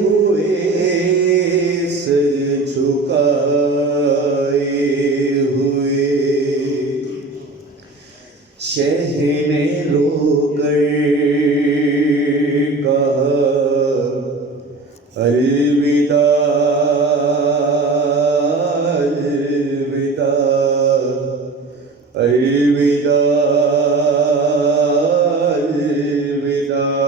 ہوئے سر جھکائے ہوئے شہ نے رو کر کہا الوداع الوداع الوداع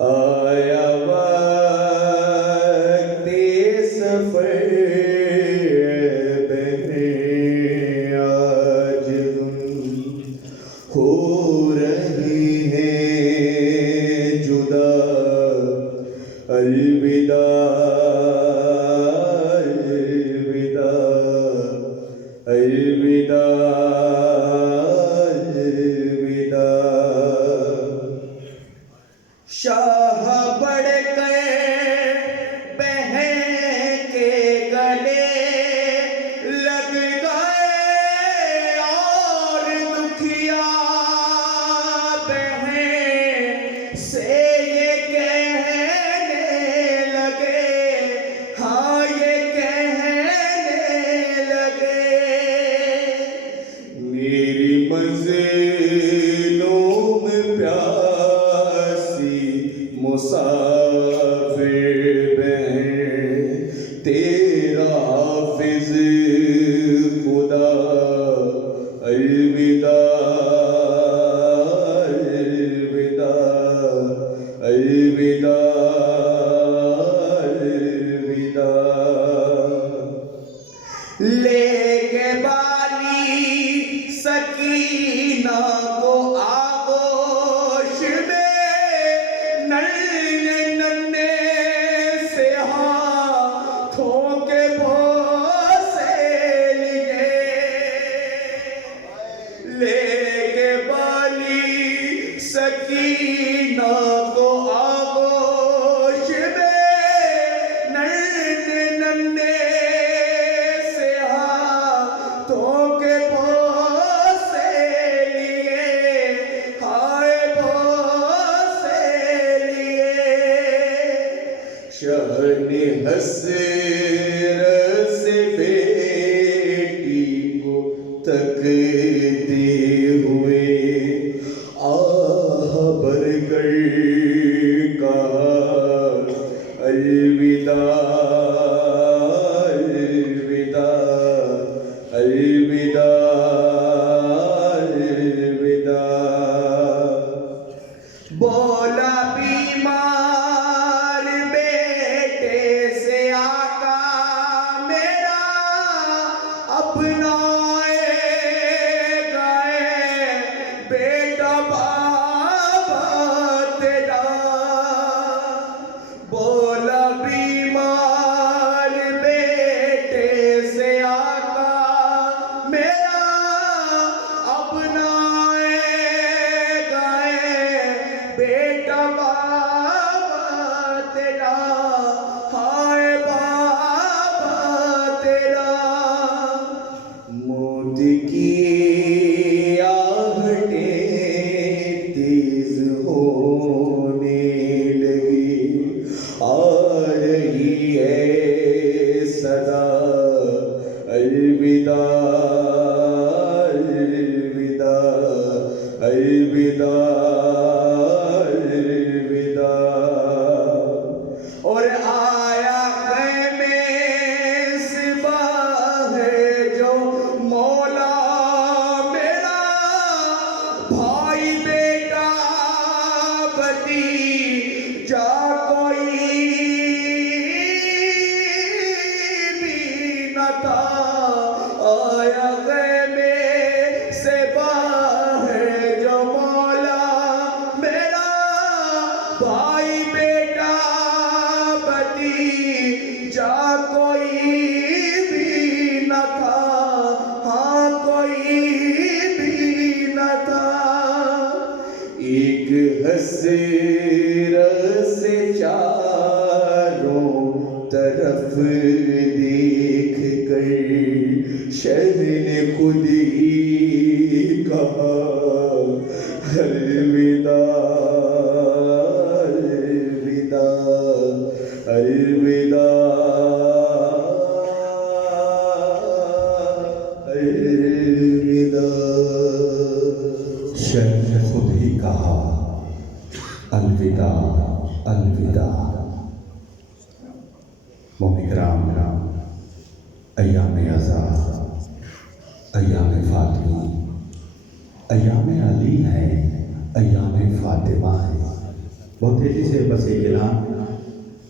آیا وقت سفر بہن آج ہو رہی ہیں جدا الوداع الوداع الوداع شاہ بڑھ کر بہن کے گلے لگ گئے اور دکھیا بہن سے یہ کہنے لگے ہاں یہ کہنے لگے میری منزلوں میں پیاسی مسافر بہن تیرا حافظ خدا الوداع الوداع الوداع الوداع لے کے بالی سکینہ کو آغوش میں ننھے ننھے سے ہاتھوں کے بوسے لیے لے کے بالی سکینہ کو آغوش میں ننھے ننھے سے ہاتھوں کے بوسے لیے ہائے بوسے لیے شان حسرت سے بیٹی کو تکتے ہوئے آہ بھر کر کہا الوداع الوداع الوداع الوداع بولا بیمار بیٹے سے آقا میرا اپنائے گئے بیٹا بابا تیرا بولا بیمار بیٹے سے آقا میرا اپنائے گئے بیٹا بابا تیرا ہائے بابا تیرا موت کی آہٹیں تیز ہونے لگی آ رہی ہے صدا الوداع الوداع الوداع الوداع اور آیا خیمے صبح ہے جو مولا میرا بھائی بیٹا بھتیجا کوئی بھی نہ تھا آیا خیمے سے باہر جو مولا میرا بھائی بیٹا بھتیجا کوئی بھی نہ تھا ہاں کوئی بھی نہ تھا ایک حسرت سے چاروں طرف دیکھ کر شہ نے خود ہی کہا الوداع الوداع الوداع الوداع۔ مومن کرام، ایام ازا، ایام فاطمی، ایام علی ہیں، ایام فاطمہ ہیں۔ بہت تیزی سے بس ایک اعلان،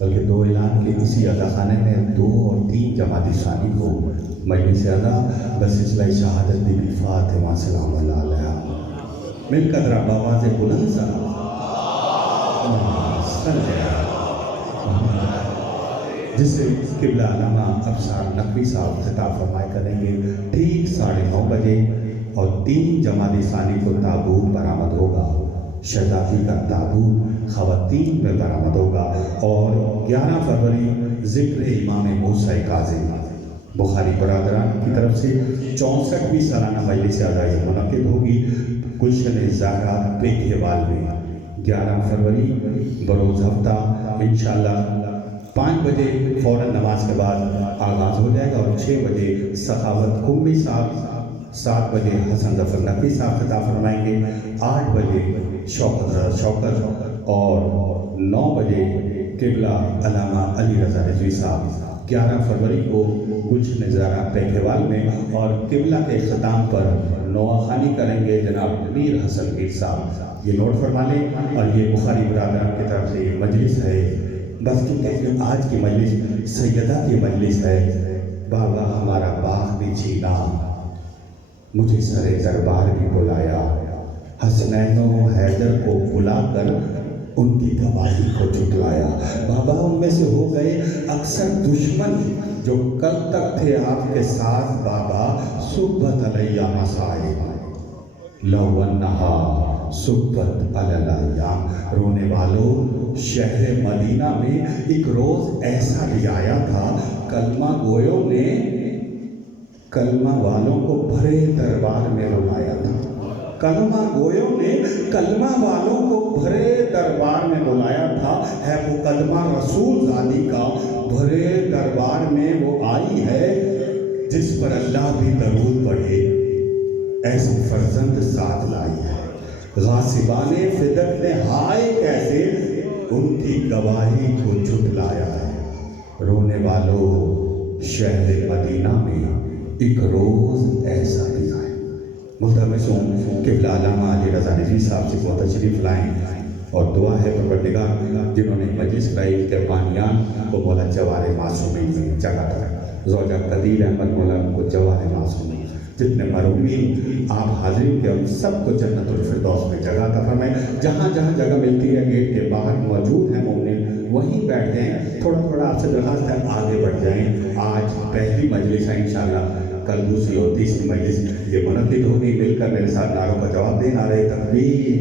بلکہ دو اعلان کے اسی ادا خانے میں 2 اور 3 جمادی ثانی کو مجلس ادا بسلسلہ شہادت بی بی فاطمہ سلام اللہ علیہا، مل کر ذرا بآواز بلند سا جس سے قبلہ علامہ ابصار نقوی صاحب خطاب فرمائے کریں گے ٹھیک 9:30 بجے، اور 3 جمادی ثانی کو تابوت برآمد ہوگا، شہزادی کا تابوت خواتین میں برآمد ہوگا، اور 11 فروری ذکر امام موسیٰ کاظم بخاری برادران کی طرف سے 64ویں سالانہ مجلس ادائی منعقد ہوگی گلشن زہرا پیکھیوال میں 11 فروری بروز ہفتہ انشاءاللہ 5 بجے فوراً نماز کے بعد آغاز ہو جائے گا، اور 6 بجے سخاوت قمی صاحب، 7 بجے حسن ظفر نقوی صاحب خطاب فرمائیں گے، 8 بجے شوکت اور 9 بجے قبلہ علامہ علی رضا رضوی صاحب 11 فروری کو گلشن زہرا پیکھیوال میں، اور قبلہ کے اختتام پر نواخوانی کریں گے جناب میر حسن میر صاحب۔ یہ نوٹ فرما لیں، اور یہ بخاری برادران کی طرف سے یہ مجلس ہے، بس کیونکہ آج کی مجلس سیدہ کی مجلس ہے۔ بابا ہمارا باغ بھی چھینا، مجھے سر دربار بھی بلایا، حسنین و حیدر کو بلا کر ان کی گواہی کو جھٹلایا۔ بابا ان میں سے ہو گئے اکثر دشمن جو کل تک تھے آپ کے ساتھ، بابا صبت علیہ مسائب لو انہا صبت علی الایام۔ رونے والوں، شہر مدینہ میں ایک روز ایسا بھی آیا تھا، کلمہ گویوں نے کلمہ والوں کو بھرے دربار میں بلایا تھا، کلمہ گویوں نے کلمہ والوں کو بھرے دربار میں بلایا تھا، ہے مقدمہ رسول زادی کا بھرے دربار میں وہ آئی ہے، جس پر اللہ بھی درود پڑھے، ایسے فرزند ساتھ لائی ہے۔ غاصبان فدق نے ہائے کیسے ان کی گواہی کو جھٹلایا ہے۔ رونے والوں، شہر مدینہ میں ایک روز ایسا بھی آئے۔ محترم قبلہ علامہ علی رضا رضوی صاحب سے بہت تشریف لائیں، اور دعا ہے پروردگار جنہوں نے مجلس کرائی کے بانیان کو مولا جوار معصومین میں جگہ دے، زوجہ قدیر احمد مولا کو جوار معصومین، جتنے مرحومین آپ حاضرین کے، ہم سب کو جنت الفردوس میں جگہ عطا فرمائے۔ جہاں جہاں جگہ ملتی ہے گیٹ کے باہر موجود ہیں مومن، وہیں بیٹھ جائیں، تھوڑا تھوڑا آپ سے درخواست ہے آگے بڑھ جائیں۔ آج پہلی مجلس ہے، انشاءاللہ کل دوسری اور تیسری مجلس یہ منعقد ہوگی۔ مل کر میرے ساتھ نعروں کا جواب دیں، نعرہ تکبیر۔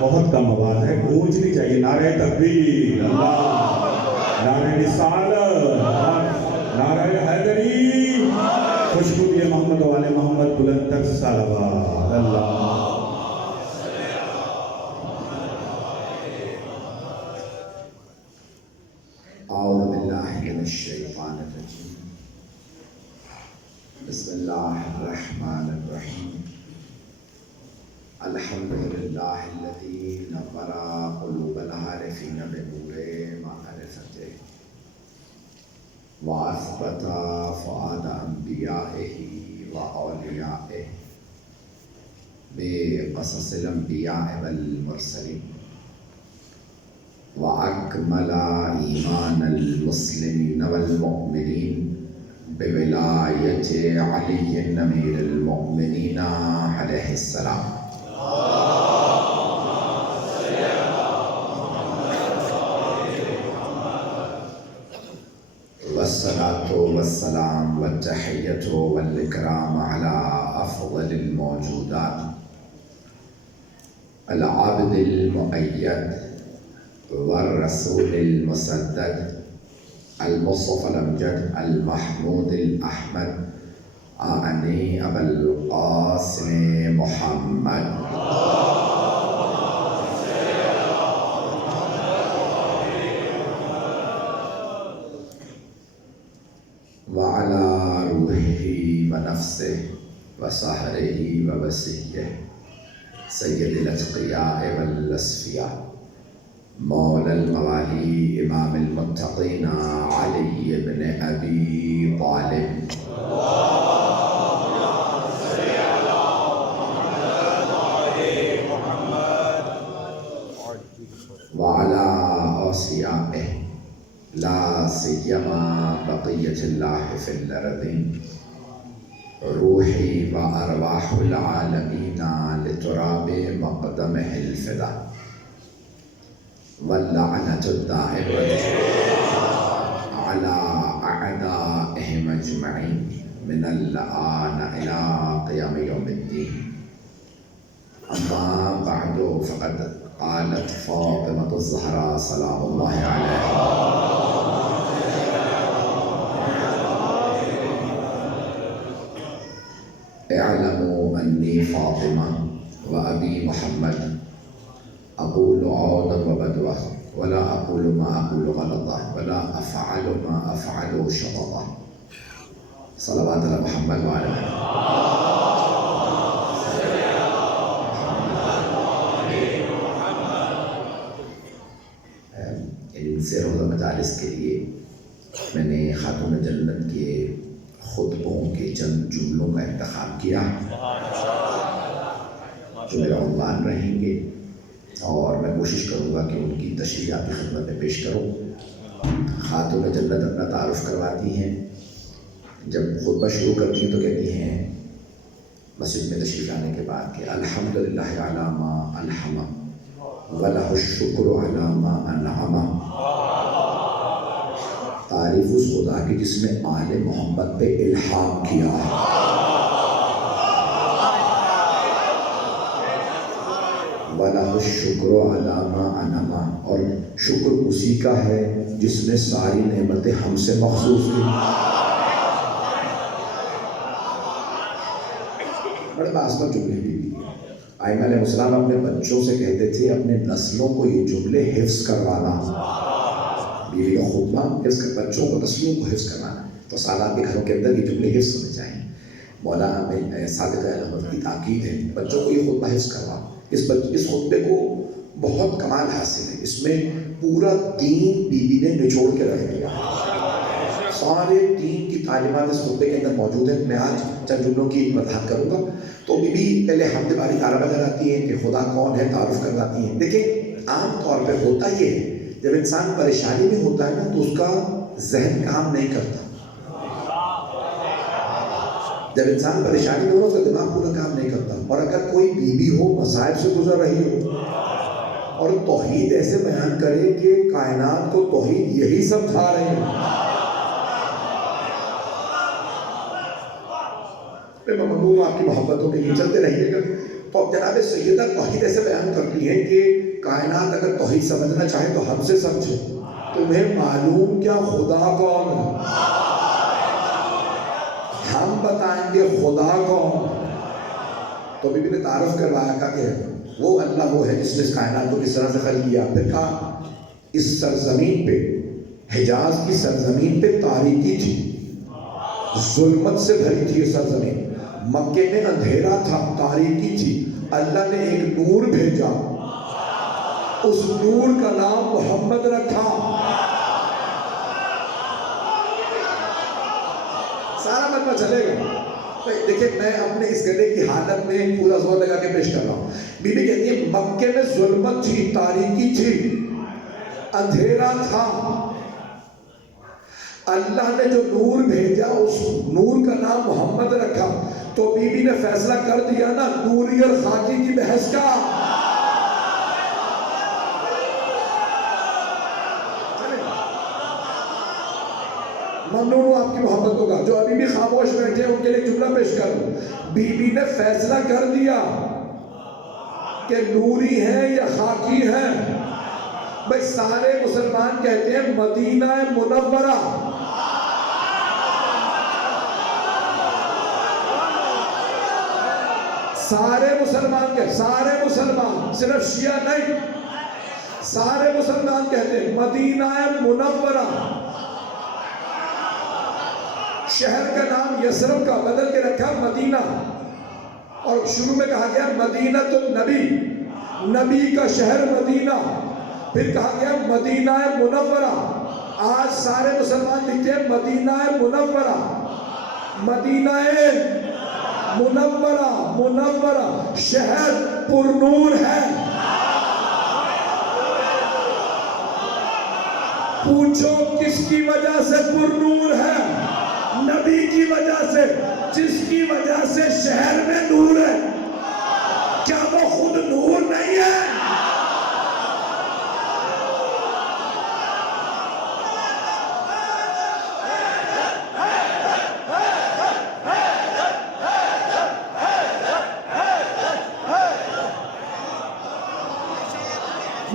بہت کم آواز ہے، گونجنی چاہیے، نعرہ تکبیر اللہ، نعرہ رسالت، نعرہ حیدری، خوشبو یہ محمد والے محمد بلند تر صلوات اللہ۔ اعوذ باللہ من الشیطان الرجیم، بسم اللہ الرحمن الرحیم، الحمدللہ الذی نور قلوب العارفین بنور معرفته واثبت فؤاد انبیائہ واولیائہ بقصص الانبیاء والمرسلین، وأكمل إيمان المسلمين والمؤمنين بولاية علي أمير المؤمنين عليه السلام، والصلاة والسلام والتحية والإكرام على أفضل الموجودات، العبد المؤيد والرسول المسدد، المصطفى الأمجد المحمود الأحمد، أعني أبا القاسم محمد، وعلى روحه ونفسه وسهره ووسيه سيد الأتقياء والأصفياء، مولا الموالي إمام المتقين علي بن أبي طالب وعلى أوصيائه لا سيما بقية الله في الأرض روحي وأرواح العالمين لتراب مقدمه الفدا واللعنة الدائمة على أعدائهم أجمعين من الآن إلى قيام يوم الدين. أما بعد فقد قالت فاطمة الزهراء سلام الله عليها: اعلموا أني فاطمة وأبي محمد أقول عودا وبدوة ولا أقول ما أقول غلطا ولا أفعل ما أفعل شططا. صلوات على محمد وعلى آله. ان سے روزہ مجالس کے لیے میں نے خاتون جنت کے خطبوں کے چند جملوں کا انتخاب کیا جو میرا عنوان رہیں گے، اور میں کوشش کروں گا کہ ان کی تشریح آپ کی خدمت میں پیش کروں۔ خاتون جنت اپنا تعارف کرواتی ہیں، جب خطبہ شروع کرتی ہیں تو کہتی ہیں مسجد میں تشریف لانے کے بعد کہ الحمدللہ علی ما الہم وَلَهُ الشُّكْرُ عَلَى مَا أَنْعَمَ۔ تعریف اس خدا کی جس نے آل محمد پہ الہام کیا ہے۔ وَلَهُ الشُّكْرُ عَلَى مَا أَنْعَمَ، اور شکر اسی کا ہے جس نے ساری نعمتیں ہم سے مخصوص کی۔ بڑے باسمت جملے بھی ائمہ علیہ السلام اپنے بچوں سے کہتے تھے اپنے نسلوں کو یہ جملے حفظ کروانا۔ بیوی کا خطبہ حفظ کر، بچوں کو نسلوں کو حفظ کروانا، تو سالات کے گھروں کے اندر یہ جملے حفظ ہونے چاہیے۔ مولانا صادق احمد کی تاکید ہے بچوں کو یہ خطبہ حفظ کروا۔ اس خطبے کو بہت کمال حاصل ہے، اس میں پورا دین بیوی نے نچوڑ کے رکھ دیا۔ سارے دین کی تعلیمات اس خطبے کے اندر موجود ہیں۔ میں آج چند جملوں کی وضاحت کروں گا۔ تو بی بی پہلے حمد باری تعالیٰ لگاتی ہیں کہ خدا کون ہے، تعارف کرواتی ہیں۔ دیکھیں عام طور پہ ہوتا یہ ہے جب انسان پریشانی میں ہوتا ہے نا تو اس کا ذہن کام نہیں کرتا۔ جب انسان پریشانی میں ہو اس کا دماغ پورا کام نہیں کرتا۔ اور اگر کوئی بیوی ہو مصائب سے گزر رہی ہو اور توحید ایسے بیان کرے کہ کائنات کو توحید یہی سمجھا رہے ہیں، محبوب آپ کی محبتوں میں یہ چلتے رہیے گا۔ تو جناب سیدہ توحید ایسے بیان کرتی ہیں کہ کائنات اگر توحید سمجھنا چاہے تو ہم سے سمجھے۔ تمہیں معلوم کیا خدا کون ہے؟ ہم بتائیں گے خدا کون۔ تو بی بی نے تعارف کروایا کہ وہ اللہ وہ ہے جس نے اس کائنات کو کس طرح سے خلق کیا۔ پھر کہا اس سرزمین پہ، حجاز کی سرزمین پہ تاریکی تھی، ظلمت سے بھری تھی یہ سرزمین۔ مکے میں اندھیرا تھا، تاریکی تھی، اللہ نے ایک نور بھیجا، اس نور کا نام محمد رکھا۔ سارا مطلب چلے گا۔ دیکھیں میں اپنے اس گلے کی حالت میں پورا زور لگا کے پیش کر رہا ہوں۔ بی بی کہتی ہے مکے میں ظلمت تھی، تاریکی تھی، اندھیرا تھا، اللہ نے جو نور بھیجا اس نور کا نام محمد رکھا۔ تو بی بی نے فیصلہ کر دیا نا نوری اور خاکی کی بحث کا۔ ممنون ہوں آپ کی محبتوں کا۔ جو ابھی بھی خاموش بیٹھے ہیں ان کے لیے جملہ پیش کر دوں۔ بی بی نے فیصلہ کر دیا کہ نوری ہیں یا خاکی ہیں۔ بھئی سارے مسلمان کہتے ہیں مدینہ منورہ، سارے مسلمان کہتے ہیں، سارے مسلمان صرف شیعہ نہیں، سارے مسلمان کہتے ہیں مدینہ منورہ۔ شہر کا نام یثرب کا بدل کے رکھا مدینہ، اور شروع میں کہا گیا مدینہ النبی، نبی کا شہر مدینہ۔ پھر کہا گیا مدینہ منورہ. آج سارے مسلمان لکھتے ہیں مدینہ منورہ. مدینہ منورہ، منورہ شہر پر نور ہے. پوچھو کس کی وجہ سے پر نور ہے؟ نبی کی وجہ سے، جس کی وجہ سے شہر میں نور ہے. کیا وہ خود نور نہیں ہے؟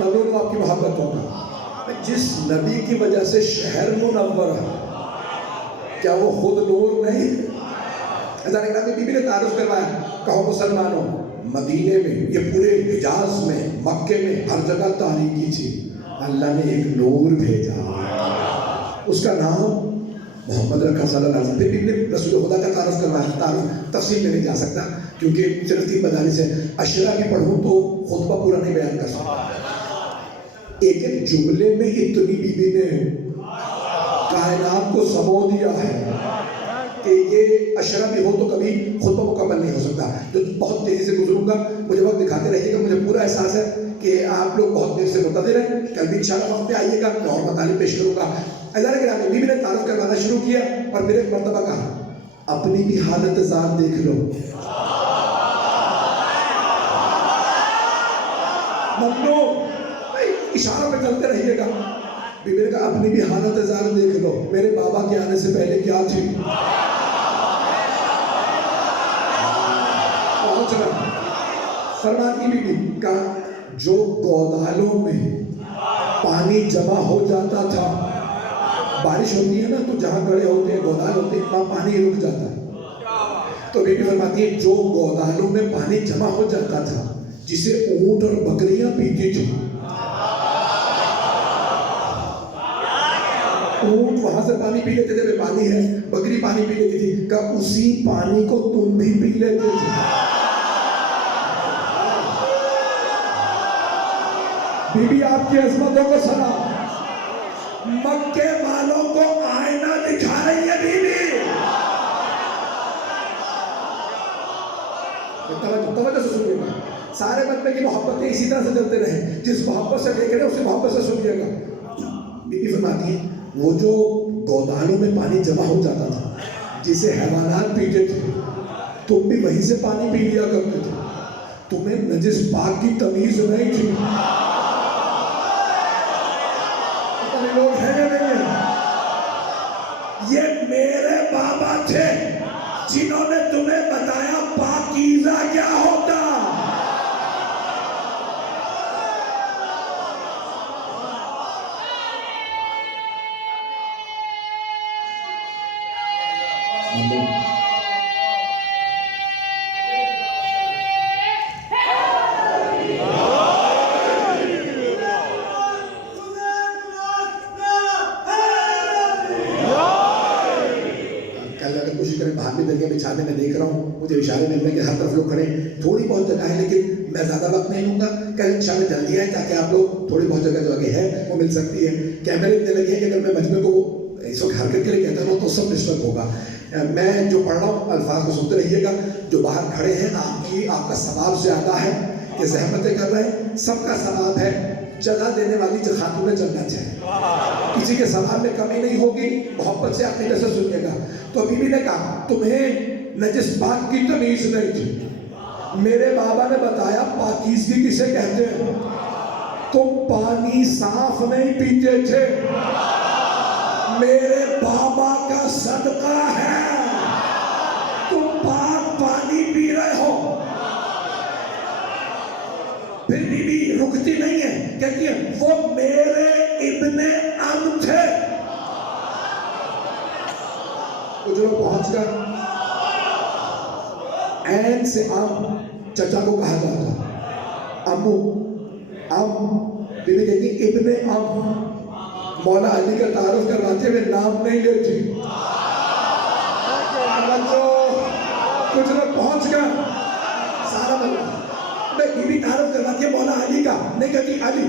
نبی کو آپ کی محبت ہوگا. جس نبی کی وجہ سے شہر منور ہے، کیا وہ خود نور نہیں؟ ایسا نہیں کہ بی بی نے تعارف کروایا. کہو مسلمانوں، مدینے میں، یہ پورے حجاز میں، مکے میں ہر جگہ تاریکی تھی. اللہ نے ایک نور بھیجا، اس کا نام محمد رکھا صلی اللہ علیہ وسلم. پھر بی بی نے رسول خدا کا تعارف کروایا. تعارف تفصیل میں نہیں جا سکتا کیونکہ صرف 3 مدارس ہیں. اشرا بھی پڑھوں تو خطبہ پورا نہیں بیان کر سکتا. ایک ایک جملے میں اتنی بی بی نے کائنات کو سمو دیا ہے کہ یہ اشرا بھی ہو تو کبھی خطبہ مکمل نہیں ہو سکتا. تو بہت تیزی سے گزروں گا، مجھے وقت دکھاتے رہیے گا. مجھے پورا احساس ہے کہ آپ لوگ بہت دیر سے منتظر ہیں. کل بھی انشاءاللہ وقت پہ آئیے گا، میں اور مطالب پیش کروں گا. اعزاز گرامی، بی بی نے تعارف کروانا شروع کیا اور پھر ایک مرتبہ کہا اپنی بھی حالت زار دیکھ لو. ممنون، اشاروں میں چلتے رہیے گا. بی بی نے کہا اپنی بھی حالت زار دیکھ لو، میرے بابا کے آنے سے پہلے کیا تھی. فرماتی بی بی کہا جو گودالوں میں پانی جمع ہو جاتا تھا، بارش ہوتی ہے نا تو جہاں کھڑے ہوتے ہیں گودال ہوتے ہیں وہاں پانی رک جاتا ہے. تو بی بی فرماتی ہے جو گودالوں میں پانی جمع ہو جاتا تھا جسے اونٹ اور بکریاں پیتی تھی، اونٹ وہاں سے پانی پی لیتے تھے، پانی ہے، بکری پانی پی لیتی تھی. کہ اسی پانی کو تم بھی پی لیتے تھے. بی بی آپ کی عظمتوں کو سلام. مکے والوں کو آئینہ دکھا رہی ہے بی بی. توجہ سے سنیے گا، سارے بندے کی محبتیں اسی طرح سے چلتے رہے. جس محبت سے دیکھ رہے ہیں اسی محبت سے سنیے گا. بی بی فرماتی ہے وہ جو گودالوں میں پانی جمع ہو جاتا تھا جسے حیوانات پیتے تھے، تم بھی وہیں سے پانی پی لیا کرتے تھے. تمہیں نجس پاک کی تمیز نہیں تھی. لوگ ہیں یا نہیں ہیں؟ یہ میرے بابا تھے جنہوں نے تمہیں بتایا پاکیزہ کیا ہوتا. بچھانے میں دیکھ رہا ہوں، مجھے اشارے مل رہے ہیں کہ ہر طرف لوگ کھڑے ہیں. تھوڑی بہت جگہ ہے لیکن میں زیادہ وقت نہیں لوں گا. کل انشاءاللہ جلدی آئے تاکہ آپ لوگ تھوڑی بہت جگہ جو آگے ہے وہ مل سکتی ہے. کیمرے اتنے لگے ہیں کہ اگر میں مجمع کو اس وقت حرکت کے لیے کہتا ہوں تو سب ڈسٹرب ہوگا. میں جو پڑھ رہا ہوں الفاظ کو سنتے رہیے گا. جو باہر کھڑے ہیں آپ کا ثواب زیادہ ہے کہ زحمتیں کر رہے ہیں، سب کا ثواب ہے. جگہ دینے والی خاتونیں چلنا چاہیے، کسی کے ثواب میں کمی نہیں ہوگی. محبت سے اپنی طرف سے سنیے گا. تو بی بی نے کہا تمہیں نجس پاک کی تمیز نہیں تھی. میرے بابا نے بتایا پاکیزگی کسے کہتے ہیں. تم پانی صاف نہیں پیتے تھے، میرے بابا کا صدقہ ہے تم پاک پانی پی رہے ہو. پھر بی بی رکتی نہیں ہے، کہتی ہے وہ میرے ابن ام تھے. کچھ لوگ پہنچ کر این سے ام چچا کو کہا جاتا، امو ام. بی بی کہتی ابن ام. مولا علی کا تعارف کرواتے ہوئے نام نہیں لیتی. کچھ لوگ پہنچ گئے سارا بی بی تعارف کرواتی ہے مولا علی کا، نہیں کہتی علی.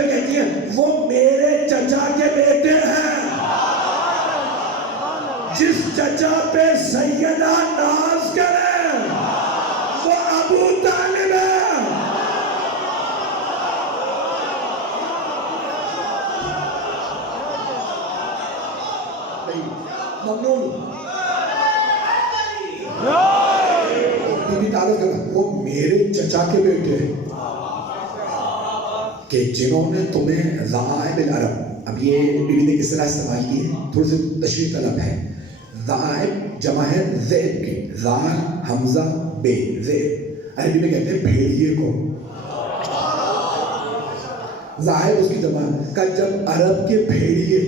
میں کہتی ہیں وہ میرے چچا کے بیٹے ہیں. جس چچا پہ سیدہ ناز کرے وہ ابو طالب ہے. ممنون. بیوی تعارف کرنا وہ میرے چچا کے بیٹے ہیں کہ جنہوں نے تمہیں ذائب العرب. اب یہ بیوی نے کس طرح استعمال کی ہے تھوڑی سی تشریح طلب ہے. ذائب جمع ہے ذئب کی. ذال حمزہ بے ذئب. عربی میں کہتے ہیں بھیڑیے کو. ذائب اس کی جمع کا جب عرب کے بھیڑیے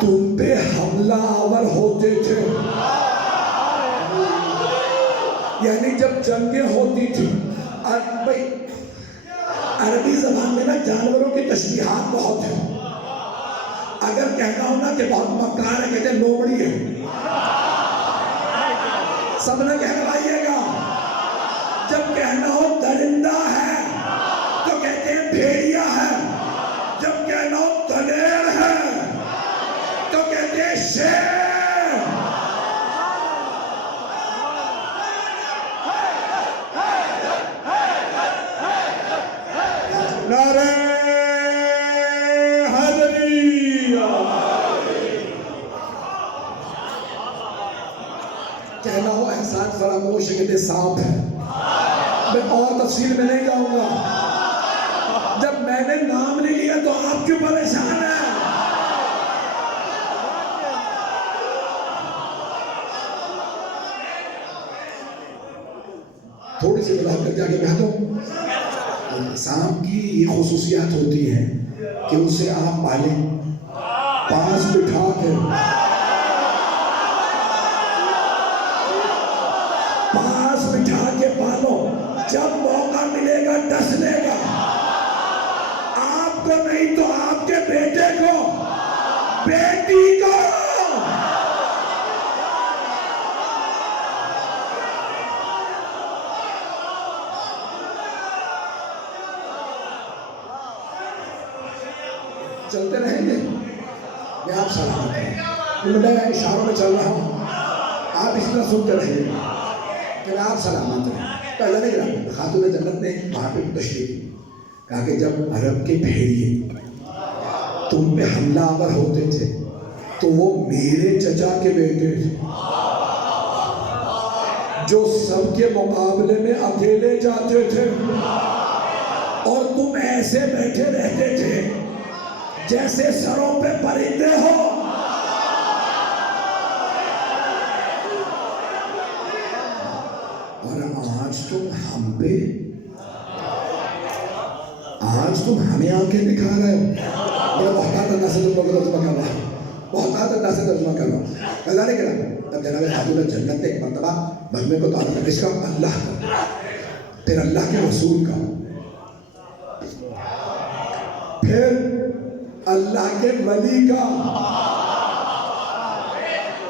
تم پہ حملہ آور ہوتے تھے یعنی جب جنگیں ہوتی تھی. بھائی عربی زبان میں نا جانوروں کی تشبیہات بہت ہیں. اگر کہنا ہو نا کہ بہت مکار ہے کہتے ہیں لومڑی ہے. سب نے کہلوائیے گا. جب کہنا ہو درندہ ہے تو کہتے ہیں بھیڑیا ہے. جب کہنا ہو دلیر ہے تو کہتے ہیں شیر. نعرہ حیدری. کہنا ہو احسان فراموش کہتے سانپ ہے. میں اور تفصیل میں نہیں جاؤں گا. جب میں نے نام نہیں لیا تو آپ کیوں پریشان ہیں؟ تھوڑی سی بلا کر جا کے کہہ دو. سانپ کی یہ خصوصیات ہوتی ہیں کہ اسے آپ پالیں پاس بٹھا کے پالو. جب موقع ملے گا ڈس لے گا. آپ کو نہیں تو آپ کے بیٹے کو بیٹی کو. چلتے رہیں گے. میں آپ سلامت ہوں. میں اشاروں میں چل رہا ہوں. آپ اس طرح سنتے رہیں گے کہ آپ سلامت ہیں. پہلے نہیں رہا. خاتون جنت نے وہاں پہ تشریح کہا کہ جب عرب کے بھیڑیے تم پہ حملہ آور ہوتے تھے تو وہ میرے چچا کے بیٹے تھے جو سب کے مقابلے میں اکیلے جاتے تھے اور تم ایسے بیٹھے رہتے تھے جیسے سروں پہ پرندے ہو. اور آج تم ہم پہ تم ہمیں آنکھیں دکھا رہے ہو. بڑا بہتات انداز سے ترجمہ کر رہا ہوں. بہتات انداز سے ترجمہ کر رہا ہوں. اللہ نے کہا تب جناب خاتون جنت نے ایک مرتبہ مجمع کو تعلق کر. اس کا اللہ کا پھر اللہ کے رسول کا پھر اللہ کے ولی کا.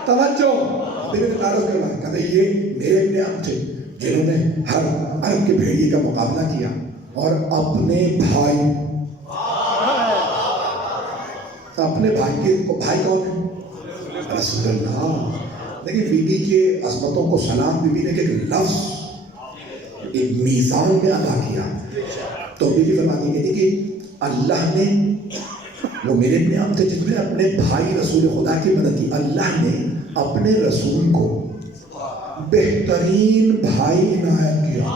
توجہ ابھی میں تعارف کرنا. کہتے یہ میرے ابن عم تھے جنہوں نے ہر عرب کے بھیڑیے کا مقابلہ کیا اور اپنے بھائی کے بھائی کون ہے؟ رسول اللہ. لیکن بی بی کے عظمتوں کو سلام بی بی نے ایک لفظ ایک میزان میں ادا کیا. تو بی بی فرماتی کہتی کہ اللہ نے وہ میرے ابن عم تھے جس نے اپنے بھائی رسول خدا کی مدد کی. اللہ نے اپنے رسول کو بہترین بھائی عنایت کیا.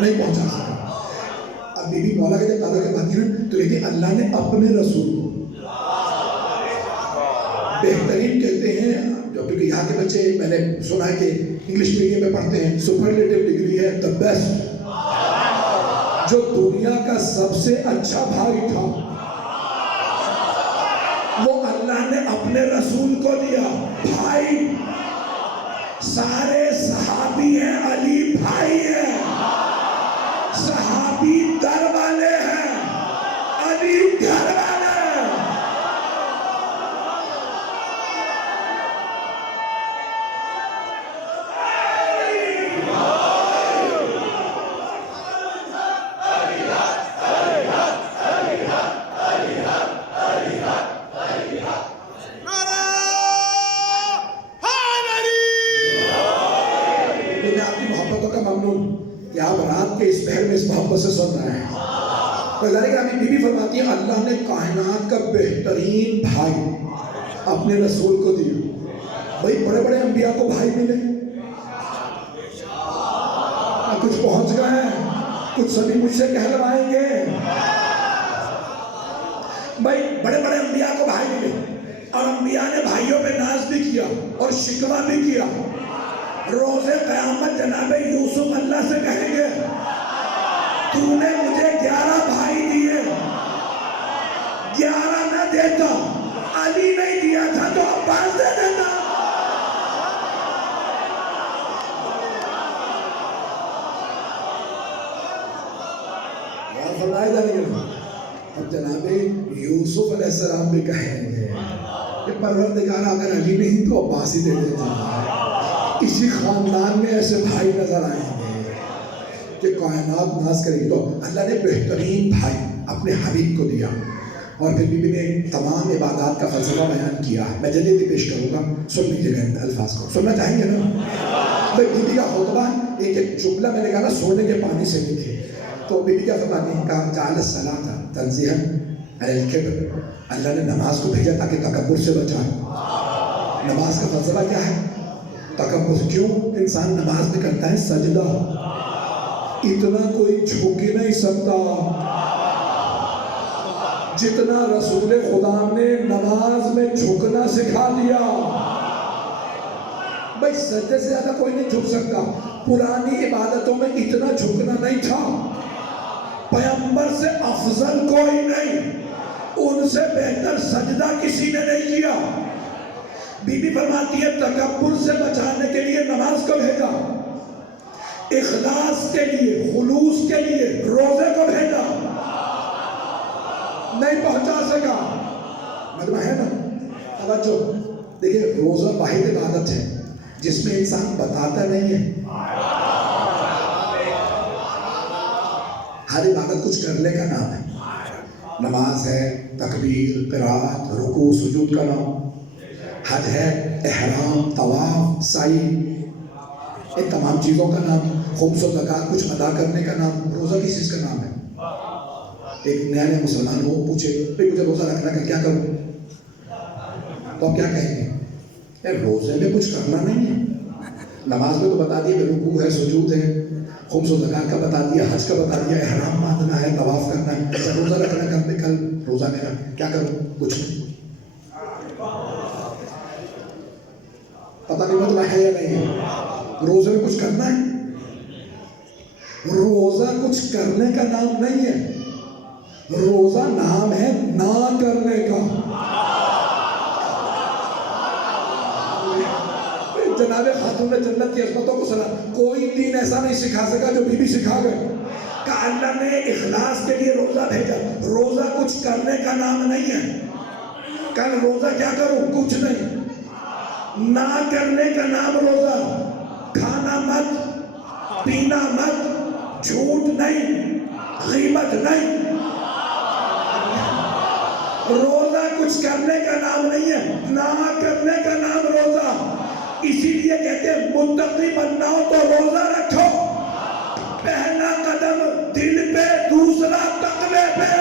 نہیں پہنچا سکا. اب بی بی مولا کے جب تعلق کے بات کی نا تو کہتے ہیں اللہ نے اپنے رسول کو بہترین کہتے ہیں. جو کہ یہاں کے بچے میں نے سنا ہے کہ انگلش میڈیم میں پڑھتے ہیں سپرلیٹو ڈگری ہے the best. جو دنیا کا سب سے اچھا بھائی تھا وہ اللہ نے اپنے رسول کو دیا. بھائی سارے صحابی ہیں. علی بھائی ہیں. صحابی در والے ہیں. علی گھر والے ہیں. میں آپ کی محبتوں کا ممنون کہ آپ رات کے اس پہر میں اس محبت سے سن رہے ہیں. بی بی فرماتی ہے اللہ نے کائنات کا بہترین بھائی اپنے رسول کو دیا. بھائی بڑے بڑے انبیاء کو بھائی ملے, کچھ پہنچ گئے ہیں, کچھ سبھی مجھ سے کہلوائیں گے. بھائی بڑے بڑے انبیاء کو بھائی ملے اور انبیاء نے بھائیوں پہ ناز بھی کیا اور شکوہ بھی کیا. روز قیامت جناب یوسف اللہ سے کہیں گے تو نے مجھے 11 بھائی دیے, 11 نہ دیتا, علی نہیں دیا تھا تو عباس دے دیتا. فرمائے جائے گا اب جناب یوسف علیہ السلام بھی کہیں گے کہ پروردگار اگر علی نہیں تو عباس ہی دے دیتا. اسی خاندان میں ایسے بھائی نظر آئیں گے کہ کائنات ناز کرے گی. تو اللہ نے بہترین بھائی اپنے حبیب کو دیا اور پھر بی بی نے تمام عبادات کا فلسفہ بیان کیا. میں جلدی پیش کروں گا, سن لیجیے گا الفاظ کو, سننا چاہیں گے نا. بی بی کا خطبہ ایک جملہ میں نے کہا نا سونے کے پانی سے لکھے. تو بی بی کیا فرماتی ہیں کہا جعل الصلاۃ تنزیہا علی الکبر, اللہ نے نماز کو بھیجا تاکہ تکبر سے بچائے. نماز کا فلسفہ کیا ہے؟ تکبر. کیوں انسان نماز میں کرتا ہے سجدہ, اتنا کوئی جھک ہی نہیں سکتا جتنا رسول خدا نے نماز میں جھکنا سکھا دیا. بھائی سجدے سے زیادہ کوئی نہیں جھک سکتا. پرانی عبادتوں میں اتنا جھکنا نہیں تھا. پیغمبر سے افضل کوئی نہیں, ان سے بہتر سجدہ کسی نے نہیں کیا. بی بی فرماتی ہے تکبر سے بچانے کے لیے نماز کو بھیجا, اخلاص کے لیے, خلوص کے لیے روزے کو بھیجا. نہیں پہنچا سکا. مطلب ہے نا توجہ. دیکھیں روزہ واحد عبادت ہے جس میں انسان بتاتا نہیں ہے. ہر عبادت کچھ کرنے کا نام ہے. نماز ہے تکبیر, قرات, رکوع, سجود کا نام. حج ہے احرام, طواف, سعی, ان تمام چیزوں کا نام. خمس و زکوٰۃ کچھ ادا کرنے کا نام. روزہ کس چیز کا نام ہے؟ ایک نیا نیا مسلمان ہو پوچھے بھائی مجھے روزہ رکھنا کا کیا کروں, تو آپ کیا کہیں گے؟ یار روزے میں کچھ کرنا نہیں ہے. نماز میں تو بتا دیا کہ رکوع ہے, سجود ہے, خمس و زکوٰۃ کا بتا دیا, حج کا بتا دیا, احرام باندھنا ہے, طواف کرنا ہے. روزہ رکھنا کا کل روزہ میرا کیا کروں, کچھ نہیں. پتہ نہیں مطلب ہے یا نہیں ہے. روزے میں کچھ کرنا ہے. روزہ کچھ کرنے کا نام نہیں ہے. روزہ نام ہے نہ کرنے کا. جناب خاتون جنت کی عظمتوں کو سلام. کوئی دین ایسا نہیں سکھا سکا جو بی بی سکھا گئے. کہ اللہ نے اخلاص کے لیے روزہ بھیجا. روزہ کچھ کرنے کا نام نہیں ہے. کل روزہ کیا کروں, کچھ نہیں. نہ کرنے کا نام روزہ. کھانا مت, پینا مت, جھوٹ نہیں, غیبت نہیں. روزہ کچھ کرنے کا نام نہیں ہے, نہ کرنے کا نام روزہ. اسی لیے کہتے ہیں متقی بننا ہو تو روزہ رکھو. پہلا قدم دل پہ, دوسرا تقوی پہ.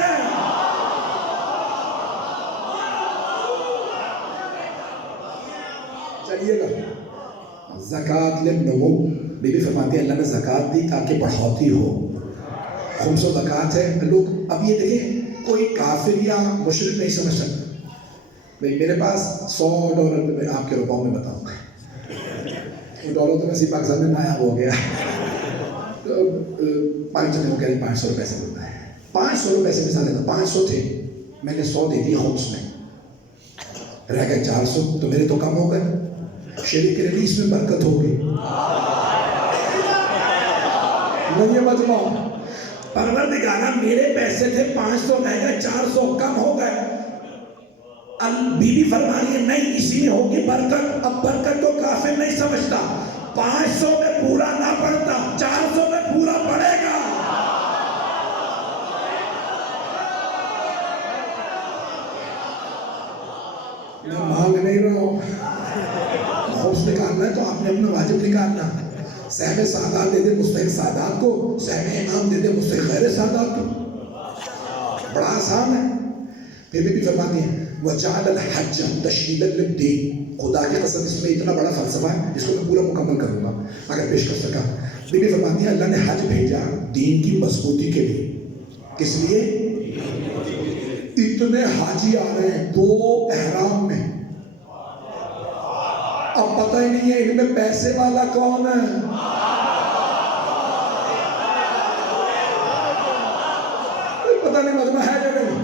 چلیے گا. زکوٰۃ للنمو, بی بی فرماتی ہے اللہ نے زکوٰۃ دی تاکہ بڑھوتی ہو. خمس و زکوٰۃ ہے. لوگ اب یہ دیکھیں کوئی کافر یا مشرک نہیں سمجھ سکتا. بھائی میرے پاس $100 میں آپ کے روپوں میں بتاؤں گا. ڈالر تو ویسے پاکستان میں نایاب ہو گیا. 500 روپے سے ملتا ہے. 500 روپے سے مثال لیتا, 500 تھے, میں نے 100 دے دی خمس میں, رہ گئے 400, تو میرے تو کم ہو گئے. شریک ریلیز میں برکت ہوگی. نہیں مجمع پروردگارہ میرے پیسے تھے 500 رہ گئے 400, کم ہو گئے. بی بی فرما رہی ہے نہیں, اسی میں ہوگی برکت. اب برکت کو کافر نہیں سمجھتا. 500 میں پورا نہ پڑتا, 400 میں پورا پڑے گا. میں مانگ نہیں رہا ہوں. خوف نکالنا ہے تو آپ نے اپنا واجب نکالنا. سہم سعادات دے دے مستحق سعادات کو، سہم انعام دے دے مستحق غیر سعادات کو. بڑا آسان ہے. پھر بھی فرماتی ہیں وَجَعَلَ الْحَجَّ تَشْدِيدًا لِلدِّينِ. خدا کی قسم اس میں اتنا بڑا فلسفہ ہے جس کو میں پورا مکمل کروں گا اگر پیش کر سکا. بی بی فرماتی ہیں اللہ نے حج بھیجا دین کی مضبوطی کے لیے. کس لیے؟ اتنے حاجی آ رہے ہیں 2 احرام میں، اب پتہ ہی نہیں ہے ان میں پیسے والا کون ہے. پتہ نہیں مجمع ہے یا نہیں.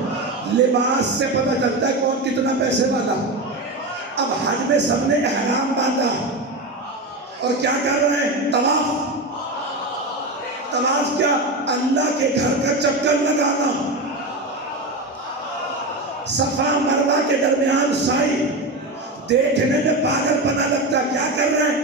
لباس سے پتہ چلتا ہے کون کتنا پیسے والا. اب حج میں سب نے احرام باندھا اور کیا کر رہے ہیں؟ طواف. طواف کیا؟ اللہ کے گھر کا چکر لگانا. صفا مروہ کے درمیان سائی دیکھنے میں پاگل پنا لگتا ہے. کیا کر رہے ہیں؟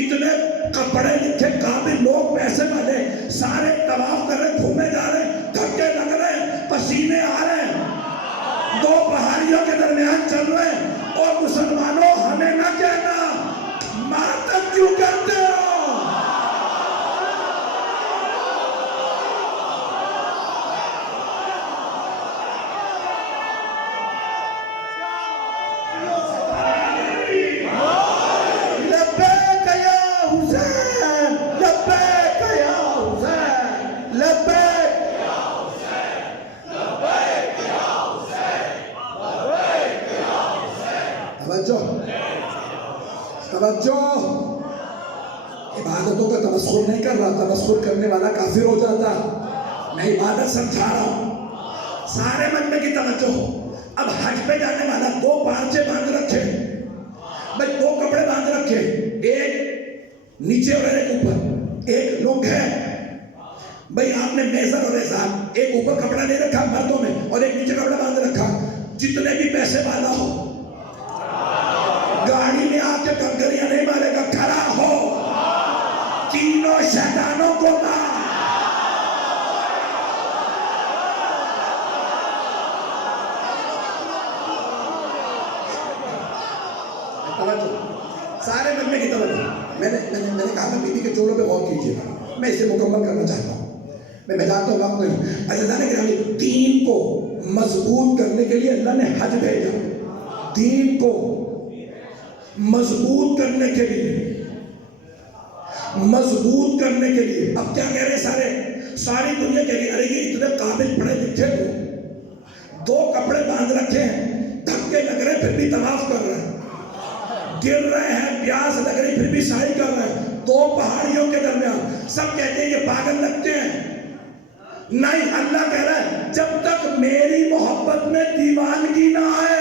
اتنے کپڑے لکھے قابل لوگ پیسے والے سارے طواف کر رہے، گھومے جا رہے، دھکے لگ رہے، پسینے آ رہے ہیں، 2 پہاڑیوں کے درمیان چل رہے ہیں. اور مسلمانوں ہمیں نہ کہنا ماتم کیوں کرتے ہو. توجہ. عبادتوں کا تمسخر نہیں کر رہا، تمسخر کرنے والا کافر ہو جاتا. میں عبادت سمجھا رہا ہوں. سارے من میں کی توجہ ہو. اب حج پہ جانے والا 2 پارچے باندھ رکھے بھائی، 2 کپڑے باندھ رکھے، ایک نیچے اور ایک اوپر. ایک لوگ ہے بھائی آپ نے میزر اور حساب، ایک اوپر کپڑا نہیں رکھا مردوں میں اور ایک نیچے کپڑا باندھ رکھا. جتنے بھی پیسے والا ہو گاڑی میں آ کے کنکریاں نہیں مارے گا، کھڑا ہو، تینوں شیطانوں کو مار. سارے من میں کی توجہ. میں نے کہا نا بیوی کے جوڑوں پہ غور کیجیے گا. میں اسے مکمل کرنا چاہتا ہوں. میں جانتا ہوں وقت نہیں. اللہ نے کہا دین کو مضبوط کرنے کے لیے اللہ نے حج بھیجا. دین کو مضبوط کرنے کے لیے، مضبوط کرنے کے لیے. اب کیا کہہ رہے ساری دنیا کہہ رہی ہے ارے یہ اتنے قابل پڑھے لکھے ہو، 2 کپڑے باندھ رکھے ہیں، دھکے لگ رہے پھر بھی طواف کر رہے ہیں، گر رہے ہیں، پیاس لگ رہی پھر بھی سعی کر رہے ہیں، 2 پہاڑیوں کے درمیان. سب کہتے ہیں یہ پاگل لگتے ہیں. نہیں، اللہ کہہ رہا ہے جب تک میری محبت میں دیوانگی نہ آئے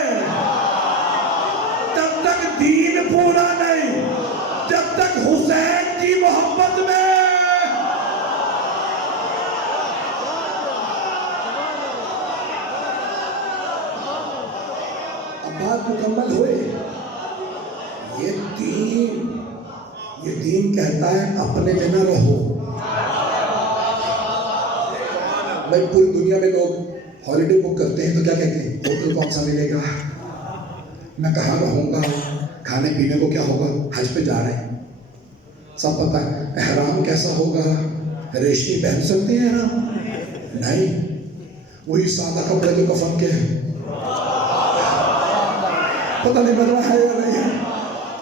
تب تک دین پورا نہیں. جب تک حسین کی محبت میں اب بات مکمل ہوئے. یہ دین کہتا ہے اپنے میں نہ رہو. میں پوری دنیا میں لوگ ہالیڈے بک کرتے ہیں تو کیا کہتے ہیں؟ ہوٹل کون سا ملے گا، میں کہاں رہوں گا، کھانے پینے کو کیا ہوگا. حج پہ جا رہے ہیں سب پتہ ہے. احرام کیسا ہوگا، ریشمی پہن سکتے ہیں احرام؟ نہیں، وہی سادہ کپڑے جو کفن کے ہیں. پتہ نہیں بدلا ہے یا نہیں ہے.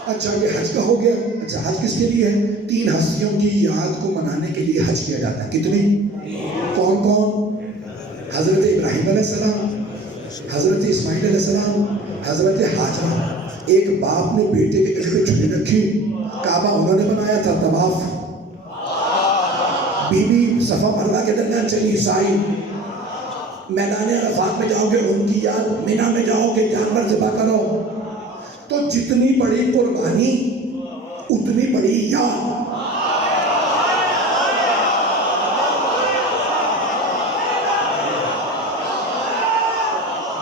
اچھا یہ حج کا ہو گیا. اچھا حج کس کے لیے ہے؟ 3 ہستیوں کی یاد کو منانے کے لیے حج کیا جاتا ہے. کتنی؟ کون کون؟ حضرت ابراہیم علیہ السلام، حضرت اسماعیل علیہ السلام، حضرت حاجرہ. ایک باپ نے بیٹے کے گلے پہ چھری رکھی، کعبہ انہوں نے بنایا تھا. طواف، بی بی صفا مروہ کے درمیان چلی سائی. میدان عرفات میں جاؤ گے ان کی یاد، مینا میں جاؤ گے جانور ذبح کرو. تو جتنی بڑی قربانی اتنی بڑی یاد.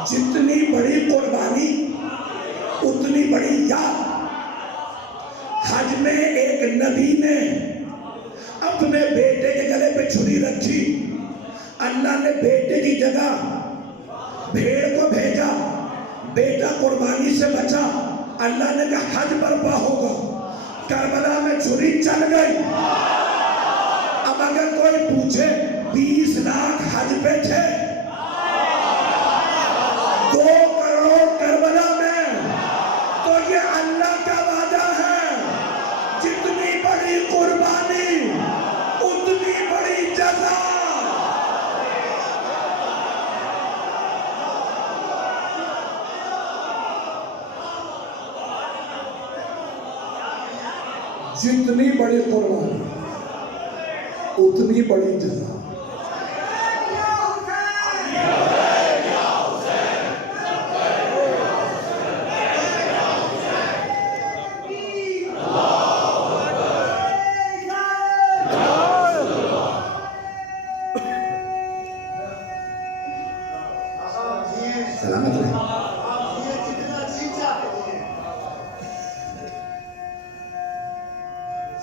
جتنی بڑی قربانی اتنی بڑی یاد. حج میں ایک نبی نے اپنے بیٹے کے گلے پہ چھری رکھی. اللہ نے بیٹے کی جگہ بھیڑ کو بھیجا، بیٹا قربانی سے بچا. اللہ نے کہا حج برپا ہوگا. کربلا میں چھری چل گئی. اب اگر کوئی پوچھے 20 لاکھ حج پہ تھے، 2 کروڑ کربلا میں، تو یہ اللہ کا وعدہ ہے، جتنی بڑی قربانی اتنی بڑی جزا. جتنی بڑی قربانی اتنی بڑی جزا. سلامت رہے.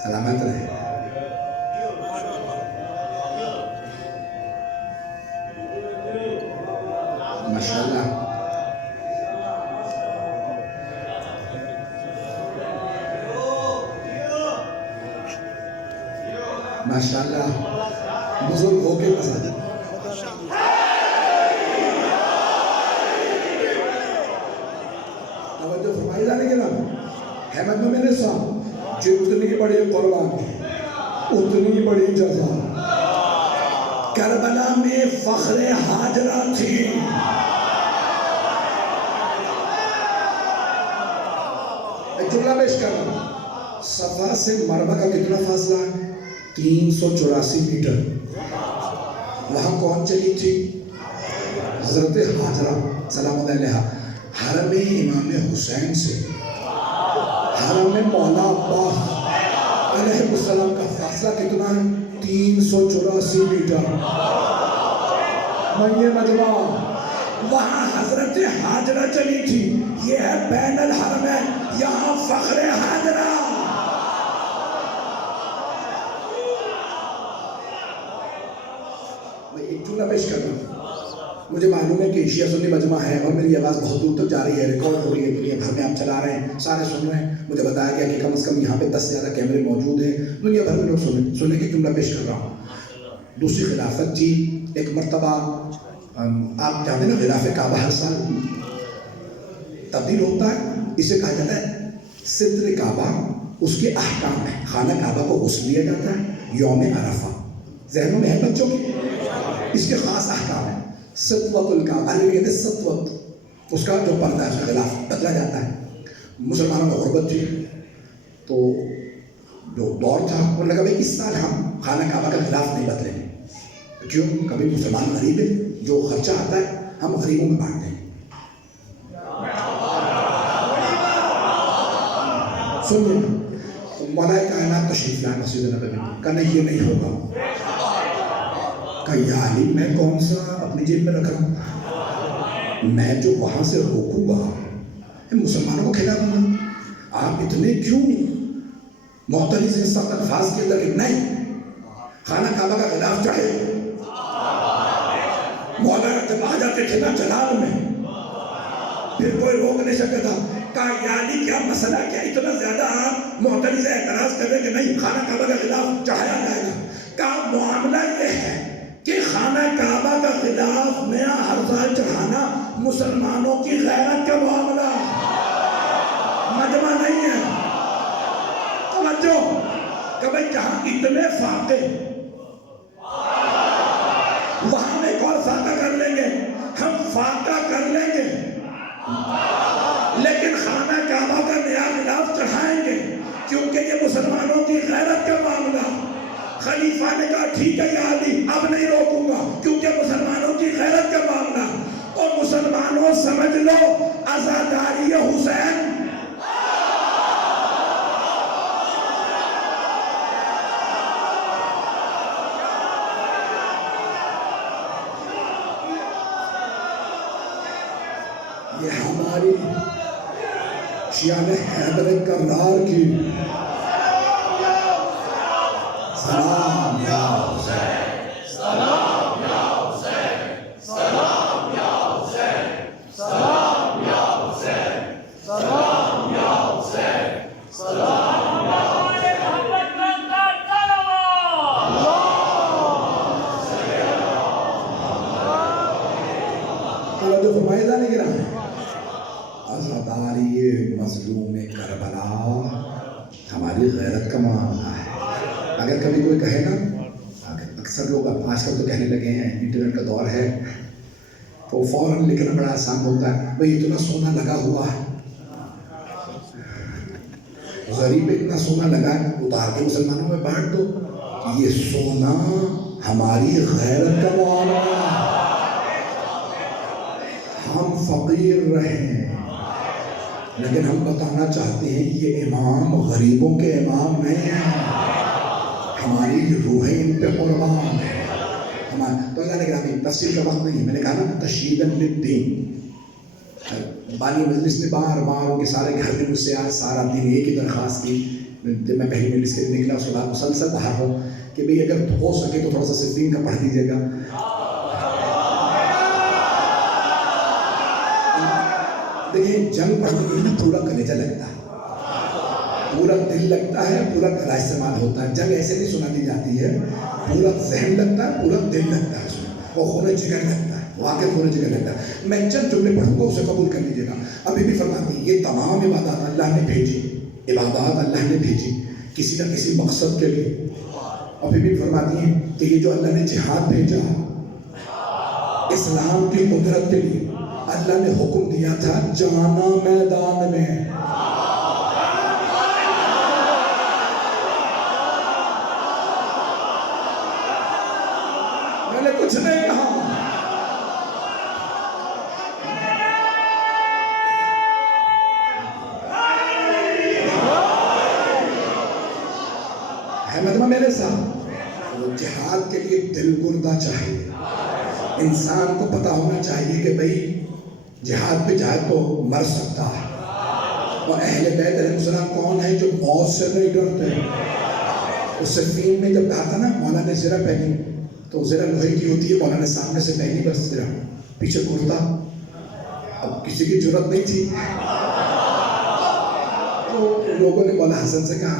سلامت رہے. ماشاءاللہ. ماشاءاللہ. بزرگ ہو کے پسند. توجہ فرمائی جانے کے نام احمد میں میرے ساتھ، جتنی بڑی قربانی اتنی بڑی جزا. کربلا میں فخر ہاجرہ تھی. ایک جملہ پیش کر رہا ہوں. صفا سے مروہ کا کتنا فاصلہ ہے؟ 384 میٹر. وہاں کون چلی تھی؟ حضرت ہاجرہ سلام اللہ علیہا. حرم امام حسین سے حرم مولا عباس علیہ السلام کا فاصلہ کتنا ہے؟ 384 میٹر. میں یہ مجمع وہاں حضرت ہاجرہ چلی تھی. یہ ہے بین الحرم ہے، یہاں فخر ہاجرہ. میں ایک جملہ پیش کر رہا ہوں. مجھے معلوم ہے کہ شیعہ سنی مجمع ہے اور میری آواز بہت دور تک جا رہی ہے، ریکارڈ ہو رہی ہے، دنیا بھر میں آپ چلا رہے ہیں، سارے سن رہے ہیں. مجھے بتایا گیا کہ کم از کم یہاں پہ 10 سے زیادہ کیمرے موجود ہیں، دنیا بھر میں لوگ سننے کی جملہ پیش کر رہا ہوں. دوسری خلافت تھی. ایک مرتبہ آپ جانتے نا غلاف کعبہ ہر سال تبدیل ہوتا ہے، اسے کہا جاتا ہے ستر کعبہ. اس کے احکام ہیں. خانہ کعبہ کو غسل لیا جاتا ہے یوم عرفہ. ذہنوں میں ہے بچوں کی؟ اس کے خاص احکام ہیں. ستوت الکعبہ، عربی میں کہتے ہیں ستوت، اس کا جو پردہ ہے اس کا غلاف بدلا جاتا ہے. مسلمانوں میں غربت تھی تو جو دور تھا انہوں نے کہا بھائی اس سال ہم خانہ کعبہ کا غلاف نہیں بدلیں گے. کیوں؟ کبھی مسلمان غریب ہے، جو خرچہ آتا ہے ہم غریبوں میں بانٹ دیں گے. سنیے مولا کائنات تشریف لائے مسجد نبوی میں. کہا نہیں یہ نہیں ہوگا. کہا یا علی میں کون سا اپنی جیب میں رکھ رہا ہوں، میں جو وہاں سے روکوں گا مسلمانوں کو کھلا دوں گا. آپ اتنے کیوں معترض ہیں سخت الفاظ کے اندر کہ نہیں خانہ کعبہ کا غلاف چاہے. مولانا جب آ جاتے تھے نا جلال میں پھر کوئی روک نہیں سکتا تھا. کہا یا علی کیا مسئلہ کیا اتنا زیادہ آپ معترض اعتراض کر رہے کہ نہیں خانہ کعبہ کا غلاف چڑھایا جائے گا. کہا معاملہ یہ ہے کہ خانہ کعبہ کا غلاف نیا ہر سال چڑھانا مسلمانوں کی غیرت کا معاملہ، مجمع نہیں ہے. توجہ کہ بھئی جہاں اتنے فاقے وہاں میں ایک اور فاقہ کر لیں گے، ہم فاقہ کر لیں گے لیکن خانہ کعبہ کا نیا غلاف چڑھائیں گے کیونکہ یہ مسلمانوں کی غیرت کا معاملہ. خلیفہ نے کہا ٹھیک ہے یا علی اب نہیں روکوں گا کیونکہ مسلمانوں کی غیرت کا معاملہ. اور مسلمانوں سمجھ لو عزاداری حسین یہ ہماری شیعہ حیدر کرار کی سلام یا حسین، سلام یا حسین، سلام یا حسین، سلام یا حسین، سلام یا حسین، سلام یا اکثر لوگ اب آج کل تو کہنے لگے ہیں انٹرنیٹ کا دور ہے تو فوراً لکھنا بڑا آسان ہوتا ہے، بھئی اتنا سونا لگا ہوا ہے، غریب اتنا سونا لگا ہے، اتار کے مسلمانوں میں بانٹ دو. یہ سونا ہماری غیرت کا معاملہ ہے. ہم فقیر رہے لیکن ہم بتانا چاہتے ہیں یہ امام غریبوں کے امام نہیں ہیں، ہماری روحیں ان پہ قربان ہے. تو اللہ نے کہا تفصیل کا وقت نہیں ہے، میں نے کہا نا تشہیداً للدین. بانی مجلس نے بار بار ان کے سارے گھر میں مجھ سے آج سارا دن ایک ہی درخواست کی. جب میں پہلی مجلس کے لیے نکلا اس کے بعد مسلسل باہر ہوں کہ بھئی اگر ہو سکے تو تھوڑا سا صفین کا پڑھ دیجیے گا. دیکھیں جنگ پڑھنے کے لیے پورا کلیجہ لگتا ہے، پورا دل لگتا ہے، پورا گلا استعمال ہوتا ہے. جنگ ایسے نہیں سنا دی جاتی ہے، پورا ذہن لگتا ہے، پورا دل لگتا ہے، اس میں وہ خون جگر لگتا ہے، واقعی خون جگر لگتا ہے. میں چند جملے پڑھوں گا، اسے قبول کر لیجیے گا. ابھی بھی فرماتی یہ تمام عبادات اللہ نے بھیجی، عبادات اللہ نے بھیجی کسی نہ کسی مقصد کے لیے. ابھی بھی فرماتی ہیں کہ یہ جو اللہ نے جہاد بھیجا اسلام کی قدرت کے لیے، اللہ نے حکم دیا تھا جانا میدان میں. میں نے کچھ نہیں کہا، احمد میرے ساتھ وہ جہاد کے لیے دل گردہ چاہیے. انسان کو پتا ہونا چاہیے کہ بھئی جہاد پہ جائے تو مر سکتا ہے. اور اہل بیت علیہ السلام کون ہے جو موت سے نہیں ڈرتے. اس صفین میں جب کہا تھا نا مولا نے زرہ پہنی تو زرہ لوہے کی ہوتی ہے، مولا نے سامنے سے پہنی بس زرہ، پیچھے کرتا. اب کسی کی جرت نہیں تھی تو لوگوں نے مولا حسن سے کہا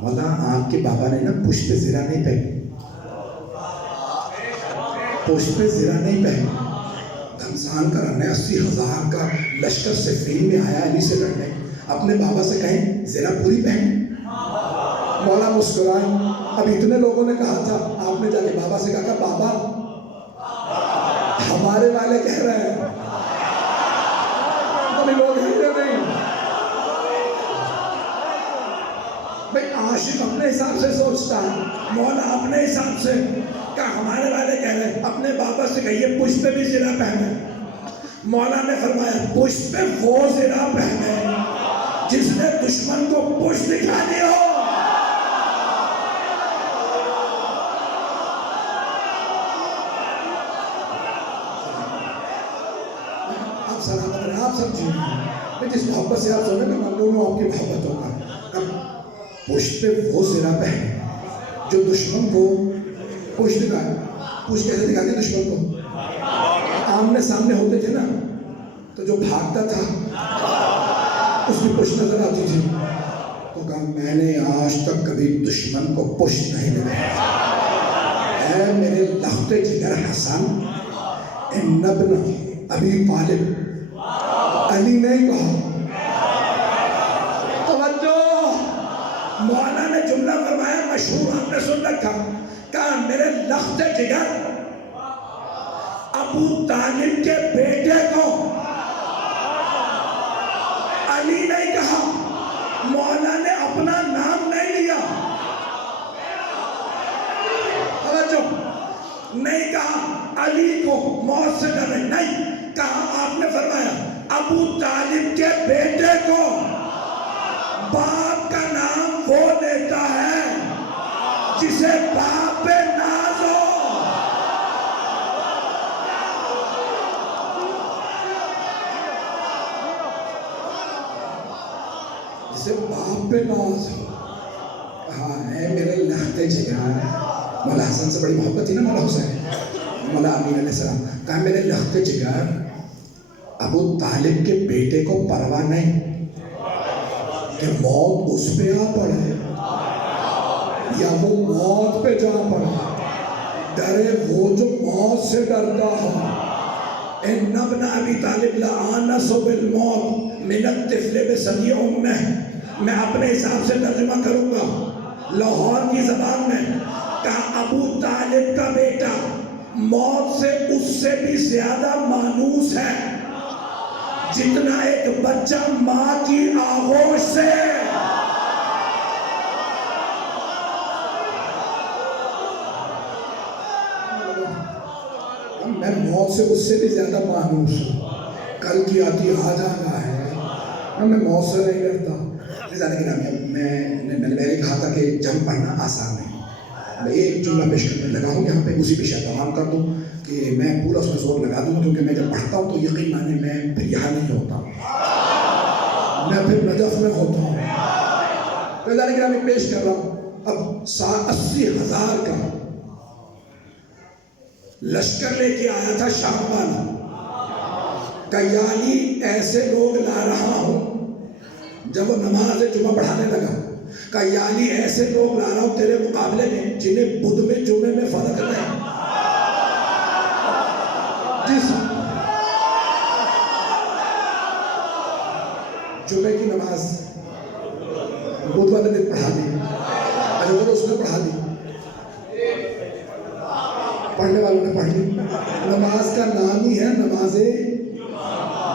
مولا آپ کے بابا نے نا پشت پہ زرہ نہیں پہنی، پشت پہ زرہ نہیں پہنی. دھمسان کا رہنا 80,000 کا لشکر صفین میں آیا علی سے لڑنے، اپنے بابا سے کہیں زرہ پوری پہن. مولا مسکرائیں. اب اتنے لوگوں نے کہا تھا، آپ نے جا کے بابا سے کہا کہ بابا ہمارے والے کہہ رہے ہیں. لوگ ہیں یا نہیں بھئی؟ عاشق اپنے حساب سے سوچتا ہے، مولا اپنے حساب سے کہ ہمارے والے کہہ رہے ہیں. اپنے بابا سے کہیے پشت پہ بھی زرہ پہنے. مولا نے فرمایا پشت پہ وہ زرہ پہنے جس نے دشمن کو پشت دکھانی ہو. آپ سلامت رہیں، آپ سب چیزیں جس محبت سے آپ سوچیں گے ممنون آپ کی محبت ہوگا. پشت پہ وہ زرہ پہنے جو دشمن کو پشت دکھائے. پشت کیسے دکھاتے ہیں دشمن کو؟ آمنے سامنے ہوتے تھے نا تو جو بھاگتا تھا اس کی پشت نظر آتی تھی تو کہا میں نے آج تک کبھی دشمن کو پشت نہیں دکھایا. اے میرے لخت جگر حسن ان ابن ابی طالب، علی نہیں کہا. توجہ، مولا نے جملہ فرمایا مشہور آپ نے سن رکھا، کہا میرے لخت جگر ابو طالب کے بیٹے کو علی نہیں کہا. مولا نے اپنا نام نہیں لیا، توجہ، نہیں کہا علی کو موت سے ڈرے، نہیں کہا. آپ نے فرمایا ابو طالب کے بیٹے کو. باپ کا نام وہ لیتا ہے جسے باپ پہ ناز ہو. جسے باپ پہ ناز ہو. کہا ہے میرے لخت جگر، مولا حسن سے بڑی محبت تھی نا مولا حسین، مولا امین علیہ السلام. کہا میرے لخت جگر ابو طالب کے بیٹے کو پرواہ نہیں کہ موت اس پہ آ پڑے یا وہ موت پہ جا پڑے. ڈرے وہ جو موت سے ڈرتا ہو. ان ابن ابی طالب لآنس بالموت من الطفل بثدی امہ. میں اپنے حساب سے ترجمہ کروں گا لاہور کی زبان میں. کہا سے بھی زیادہ مانوس ہے جتنا ایک بچہ ماں کی آغوش سے. میں موت سے اس سے بھی زیادہ مانوس ہوں. کل کی آتی آ جانا ہے. میں موت سے نہیں ڈرتا. میں نے پہلے کہا تھا کہ جنگ پڑھنا آسان نہیں. میں ایک جملہ پیش کرنے لگا ہوں یہاں پہ, اسی پہ شاید تمام کر دوں کہ میں پورا اس میں زور لگا دوں, کیونکہ میں جب پڑھتا ہوں تو یقین مانے میں پھر یہاں نہیں ہوتا, میں پھر نجف میں ہوتا ہوں. لیکن میں پیش کر رہا ہوں. اب 80,000 کا لشکر لے کے آیا تھا شام والا, کہ یعنی ایسے لوگ لا رہا ہوں. جب وہ نماز جمعہ پڑھانے لگا, کہ یعنی ایسے لوگ لا رہا ہوں تیرے مقابلے میں جنہیں بدھ میں جمعے میں فرق نہیں. جس جمعے کی نماز بدھ والے دن پڑھا دی, اگر اس نے پڑھا دی, پڑھنے والوں نے پڑھ لی. نماز کا نام ہی ہے نماز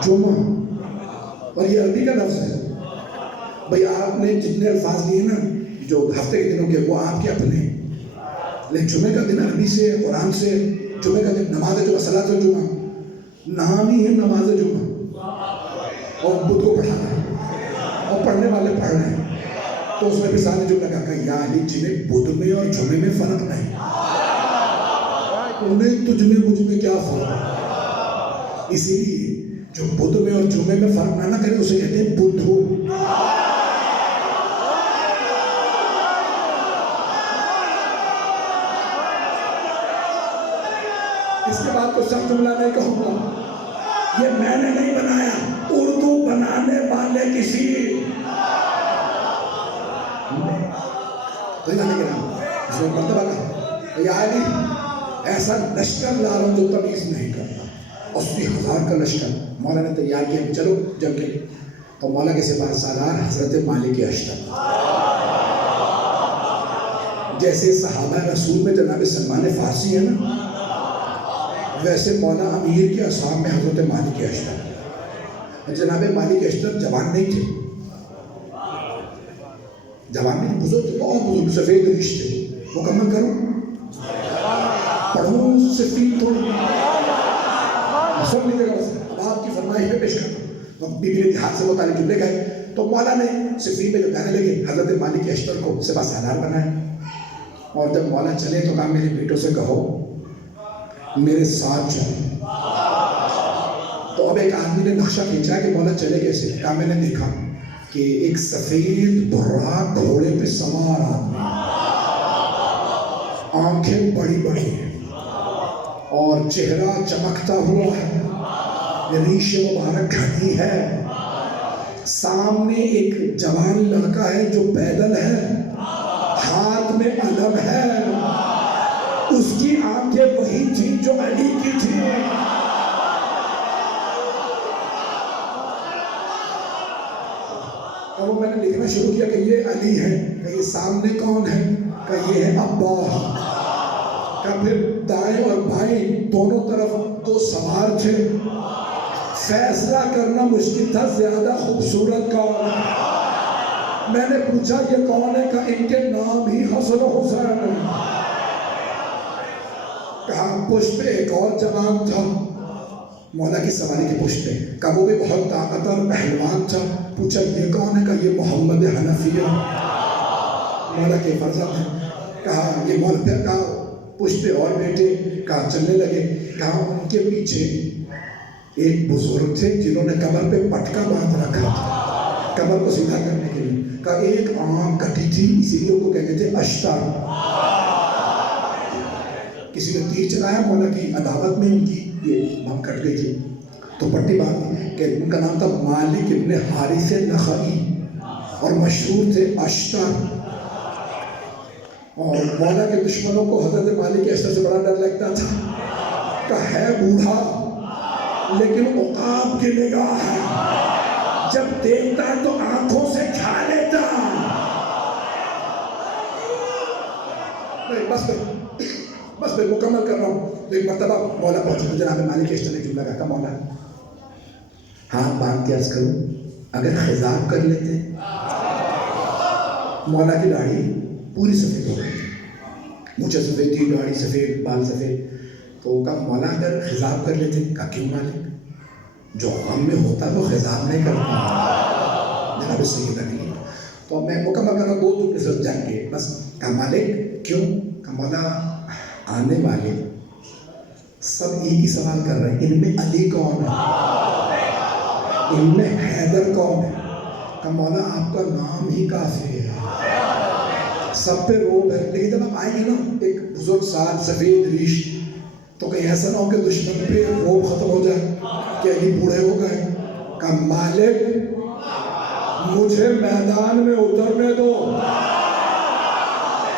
جمعہ, اور یہ عربی کا لفظ ہے. بھئی آپ نے جتنے الفاظ لیے نا جو ہفتے کے دنوں کے, وہ آپ کے اپنے, لیکن جمعے کا دن عربی سے, قرآن سے, جمعے کا دن نماز جمعہ, صلاۃ الجمعہ, نام ہی ہے نماز جمعہ. اور بدھ کو پڑھانا ہے اور پڑھنے والے پڑھ رہے ہیں, تو اس میں بھی سارے جو لگا کہ یعنی جنہیں بدھ میں اور جمعے میں فرق نہیں, انہیں تجھ میں مجھ میں کیا فرق ہے. اسی لیے جو بدھ میں اور جمعے میں فرق نہ کرے اسے کہتے ہیں بدھو. اس کے بعد تو سب جملہ نہیں کہوں گا, یہ میں نے نہیں بنایا, اردو بنانے والے کسی اس میں مرتبہ کہا یعنی ایسا لشکر لا رہا ہوں جو تمیز نہیں کرتا. 80,000 کا لشکر مولا نے تیار کیا کہ چلو جنگ کے. تو مولا کے سپاہ سالار حضرت مالک اشتر, جیسے صحابہ رسول میں جناب سلمان فارسی ہے نا, ویسے مولا امیر کے اصحاب میں حضرت مالک اشتر. جناب مالک اشتر جوان نہیں تھے, جوان نہیں, بزرگ تھے, بہت بزرگ, سفید ریش تھے. مکمل کروں, پڑھوں سفید تھوڑی سن لیجیے گا, بس اب آپ کی فرمائش پہ پیش کرتا ہوں. تو بی بی نے دیہات سے وہ تعلیم جملے گئے, تو مولا نے صفین میں جو کہنے لگے حضرت مالک اشتر کو سپاہ سالار بنایا. اور جب مولا چلے تو کہا میرے بیٹوں سے کہو میرے ساتھ چلے. تو اب ایک آدمی نے نقشہ کھینچا کہ مولا چلے کیسے. کہا میں نے دیکھا کہ ایک سفید براق گھوڑے پہ سوار آدمی, آنکھیں بڑی بڑی ہیں اور چہرہ چمکتا ہوا ہے, ریش مبارک گھنی ہے. سامنے ایک جوان لڑکا ہے جو پیدل ہے, ہاتھ میں علم ہے. اس کی آنکھیں وہی تھی جو علی کی تھی. اور وہ میں نے لکھنا شروع کیا کہ یہ علی ہے, کہ یہ سامنے کون ہے, کہ یہ ہے ابا. کہ پھر دائیں اور بائیں دونوں طرف دو سوار تھے. فیصلہ کرنا مشکل تھا زیادہ خوبصورت کون ہے. میں نے پوچھا یہ کون ہے, کہ ان کے نام ہی حسن و حسین ہے. کہا پشت پہ ایک اور جوان تھا, مولا کی سواری کی پشت پہ, کہا وہ بھی بہت طاقتور پہلوان تھا. پوچھا یہ کون ہے, کہ یہ محمد حنفیہ مولا کے فرزند ہیں. کہا یہ مولا, پھر کہا پشت پہ اور بیٹے, کہا چلنے لگے. کہا ان کے پیچھے ایک بزرگ تھے جنہوں نے کمر پہ پٹکا باندھ رکھا تھا کمر کو سیدھا کرنے کے لیے. کہا ایک آنکھ کٹی تھی, اسی لیے ان کو کہتے تھے اشتر. کسی نے تیر چلایا مولا کی عداوت میں, ان کی یہ بم کٹ گئی تھی, تو پٹی باندھ کہ ان کا نام تھا مالک ابن حارث نخعی اور مشہور تھے اشتر. اور مولا کے دشمنوں کو حضرت مالک اشتر سے بڑا ڈر لگتا تھا. کہ ہے بوڑھا لیکن عقاب کی نگاہ ہے, جب دیکھتا ہے تو آنکھوں سے کھا لیتا. بس بس میں مکمل کر رہا ہوں. تو ایک مرتبہ مولا پہنچے تو جناب مالک اس طرح جملہ کہا مولا ہاں بات کیا عرض کروں اگر خضاب کر لیتے. مولا کی داڑھی پوری سفید ہو گئی, مجھے سفید تھی, داڑھی سفید, بال سفید. تو کہا مولا اگر خضاب کر لیتے. کہا کیوں مالک, جو غم میں ہوتا ہے وہ خضاب نہیں کرتا. جناب سیدہ کے لیے تو میں مکمل کر رہا ہوں 2 جملے سے جان کے بس. کہا مالک کیوں. کہا مولا آنے والے سب ایک ہی سوال کر رہے ہیں, ان میں علی کون ہے, ان میں حیدر کون ہے. کہا مولا آپ کا نام ہی کافی ہے, سب پہ روب ہے. لیکن جب آپ آئیں گے نا ایک بزرگ ساتھ سفید ریش, تو کہیں ایسا نہ ہو کہ دشمن پہ روب ختم ہو جائے کہ علی بوڑھے ہو گئے. کہا مالک مجھے میدان میں اترنے دو,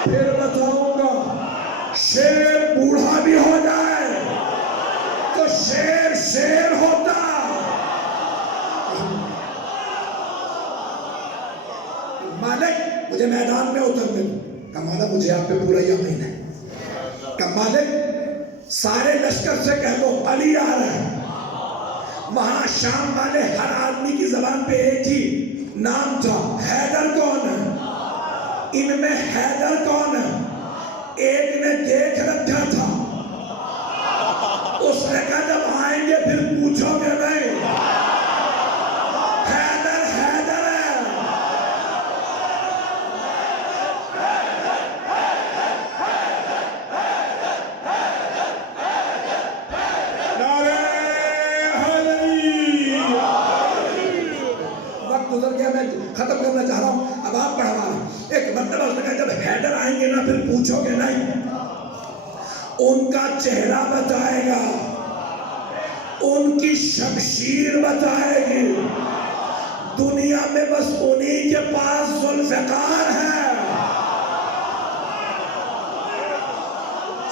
پھر بتاؤں گا. شیر بوڑھا بھی ہو جائے تو شیر شیر ہوتا. مالک مجھے میدان میں اترنے دو. کہا مولا مجھے آپ پہ پورا یقین ہے. کہا مالک سارے لشکر سے کہہ دو علی آ رہا ہے. وہاں شام والے ہر آدمی کی زبان پہ ایک ہی نام تھا, حیدر کون ہے. ان میں حیدر کون ہے. ایک نے دیکھ رکھا تھا, اس نے کہا جب آئیں گے پھر پوچھو گے نہیں. حیدر حیدر ہے. نعرہ حیدری. وقت گزر گیا, میں ختم کرنا چاہ رہا ہوں, اب آپ پڑھوا. ایک مرتبہ اس نے کہا جب حیدر آئیں گے نا پھر پوچھو گے نہیں. ان کا چہرہ بتائے گا, ان کی شمشیر بتائے گی. دنیا میں بس انہی کے پاس ذوالفقار ہے.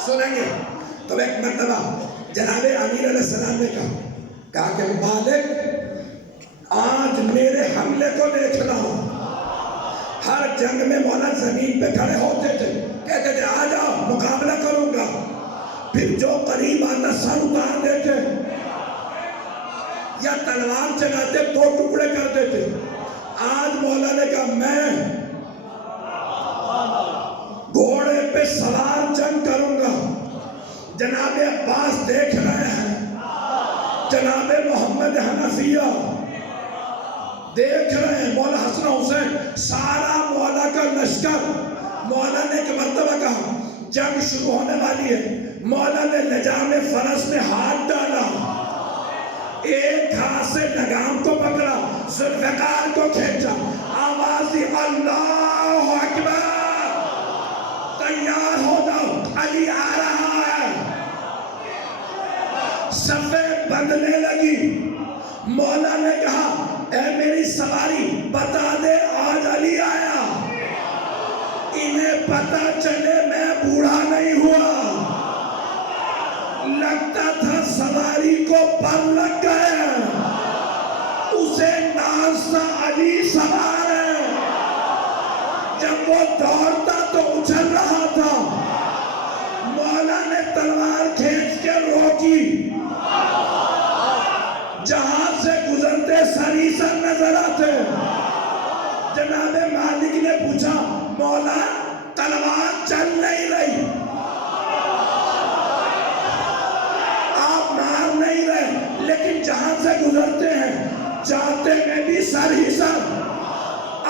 سنیں گے تو ایک مرتبہ جناب امیر علیہ السلام نے کہا کہ مالک آج میرے حملے کو دیکھنا. ہر جنگ میں مولا زمین پہ کھڑے ہوتے تھے, کہتے تھے آ جاؤ مقابلہ کروں گا. پھر جو قریب آتا سر اتار دیتے یا تلوار چلاتے 2 ٹکڑے کر دیتے. آج مولا نے کہا میں گھوڑے پہ سوار جنگ کروں گا. جناب عباس دیکھ رہے ہیں, جناب محمد حنفیہ دیکھ رہے ہیں, مولا حسن حسین, سارا مولا کا لشکر. مولا نے ایک مرتبہ کہا جنگ شروع ہونے والی ہے. مولا نے لجام فرس میں ہاتھ ڈالا, ایک ہاتھ سے لگام کو پکڑا, ذوالفقار کو کھینچا, آواز دی اللہ اکبر, تیار ہو جاؤ علی آ رہا ہے. صفیں بندھنے لگی. مولا نے کہا اے میری سواری بتا دے آج علی آیا. انہیں پتا چلے میں بوڑھا نہیں ہوا. لگتا تھا سواری کو پر لگ گئے, اسے نازنا علی سوار ہے. جب وہ دوڑتا تو اچھل رہا تھا, مولا نے تلوار کھینچ کے روکی. جہاں سے گزرتے سری سر نظر آتے. جناب مالک نے پوچھا مولا تلوار چل نہیں رہی, آپ مار نہیں رہے, لیکن جہاں سے گزرتے ہیں جاتے میں بھی سر ہی سر,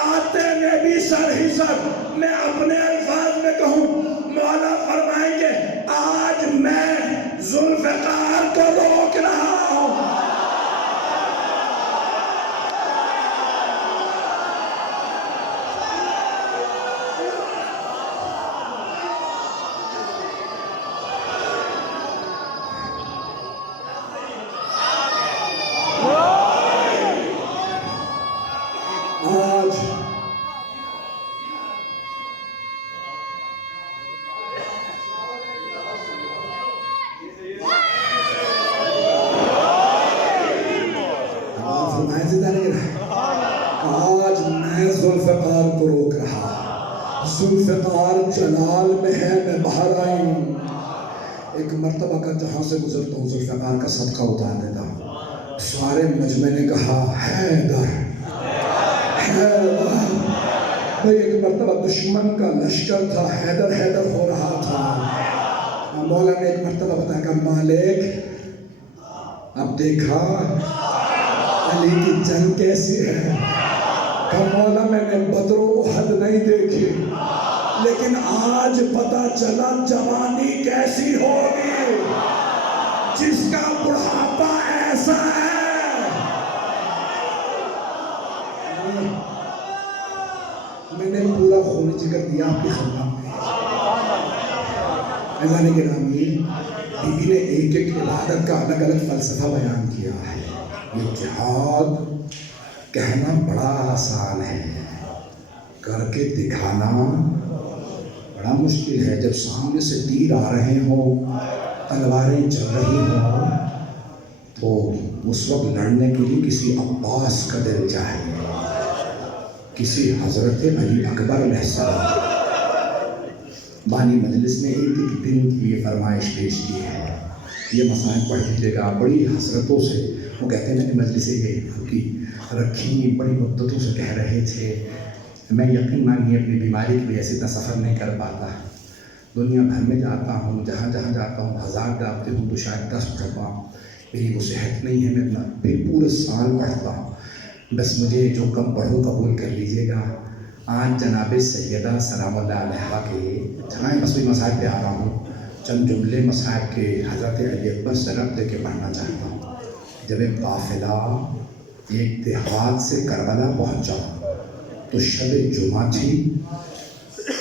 آتے میں بھی سر ہی سر. میں اپنے الفاظ میں کہوں مولا فرمائیں گے آج میں ذوالفقار کو روک رہا ہوں. ذوالفقار کو روک رہا. ذوالفقار جلال میں ہے, میں باہر آئی ہوں. ایک مرتبہ کا جہاں سے گزرتا ہوں ذوالفقار کا صدقہ اتار دیتا ہوں. سارے مجمع نے کہا حیدر حیدر. بھئی ایک مرتبہ دشمن کا لشکر تھا, حیدر حیدر ہو رہا تھا. مولا نے ایک مرتبہ بتایا کہ مالک اب دیکھا علی کی جنگ کیسی ہے. کہ مولا میں نے بدر و احد نہیں دیکھی, لیکن آج پتا چلا جوانی کیسی ہوگی جس کا بڑھاپا ایسا ہے. میں نے پورا خون جگر دیا آپ کی خدمت میں. اللہ کے نامی بی بی نے ایک ایک عبادت کا الگ الگ فلسفہ بیان کیا ہے. یہ جہاد کہنا بڑا آسان ہے, کر کے دکھانا بڑا مشکل ہے. جب سامنے سے تیر آ رہے ہوں, تلواریں چل رہی ہوں, تو اس وقت لڑنے کے لیے کسی عباس کا دل چاہیے, کسی حضرت علی اکبر علیہ السلام. بانی مجلس نے ایک ایک دن کی یہ فرمائش پیش کی ہے, یہ مسائل پڑھ لیجیے گا بڑی حسرتوں سے. وہ کہتے ہیں میں نے مجلس یہ کی رکھی, بڑی مدتوں سے کہہ رہے تھے. میں یقین مانیے اپنی بیماری کی وجہ سے اتنا سفر نہیں کر پاتا. دنیا بھر میں جاتا ہوں, جہاں جہاں جاتا ہوں 1000 ڈالتے ہوں تو شاید 10 پڑھ پاؤں. میری وہ صحت نہیں ہے, میں پھر پورے سال پڑھتا ہوں. بس مجھے جو کم پڑھوں قبول کر لیجیے گا. آج جناب سیدہ سلام اللہ علیہ کے جہاں مصنوعی مسائل پہ آ رہا ہوں, چند جملے مسائل کے حضرت علی اکبر سے ربط دے کے پڑھنا چاہتا ہوں. جب ایک قافلہ ایک دیہات سے کربلا پہنچا تو شب جمعہ تھی.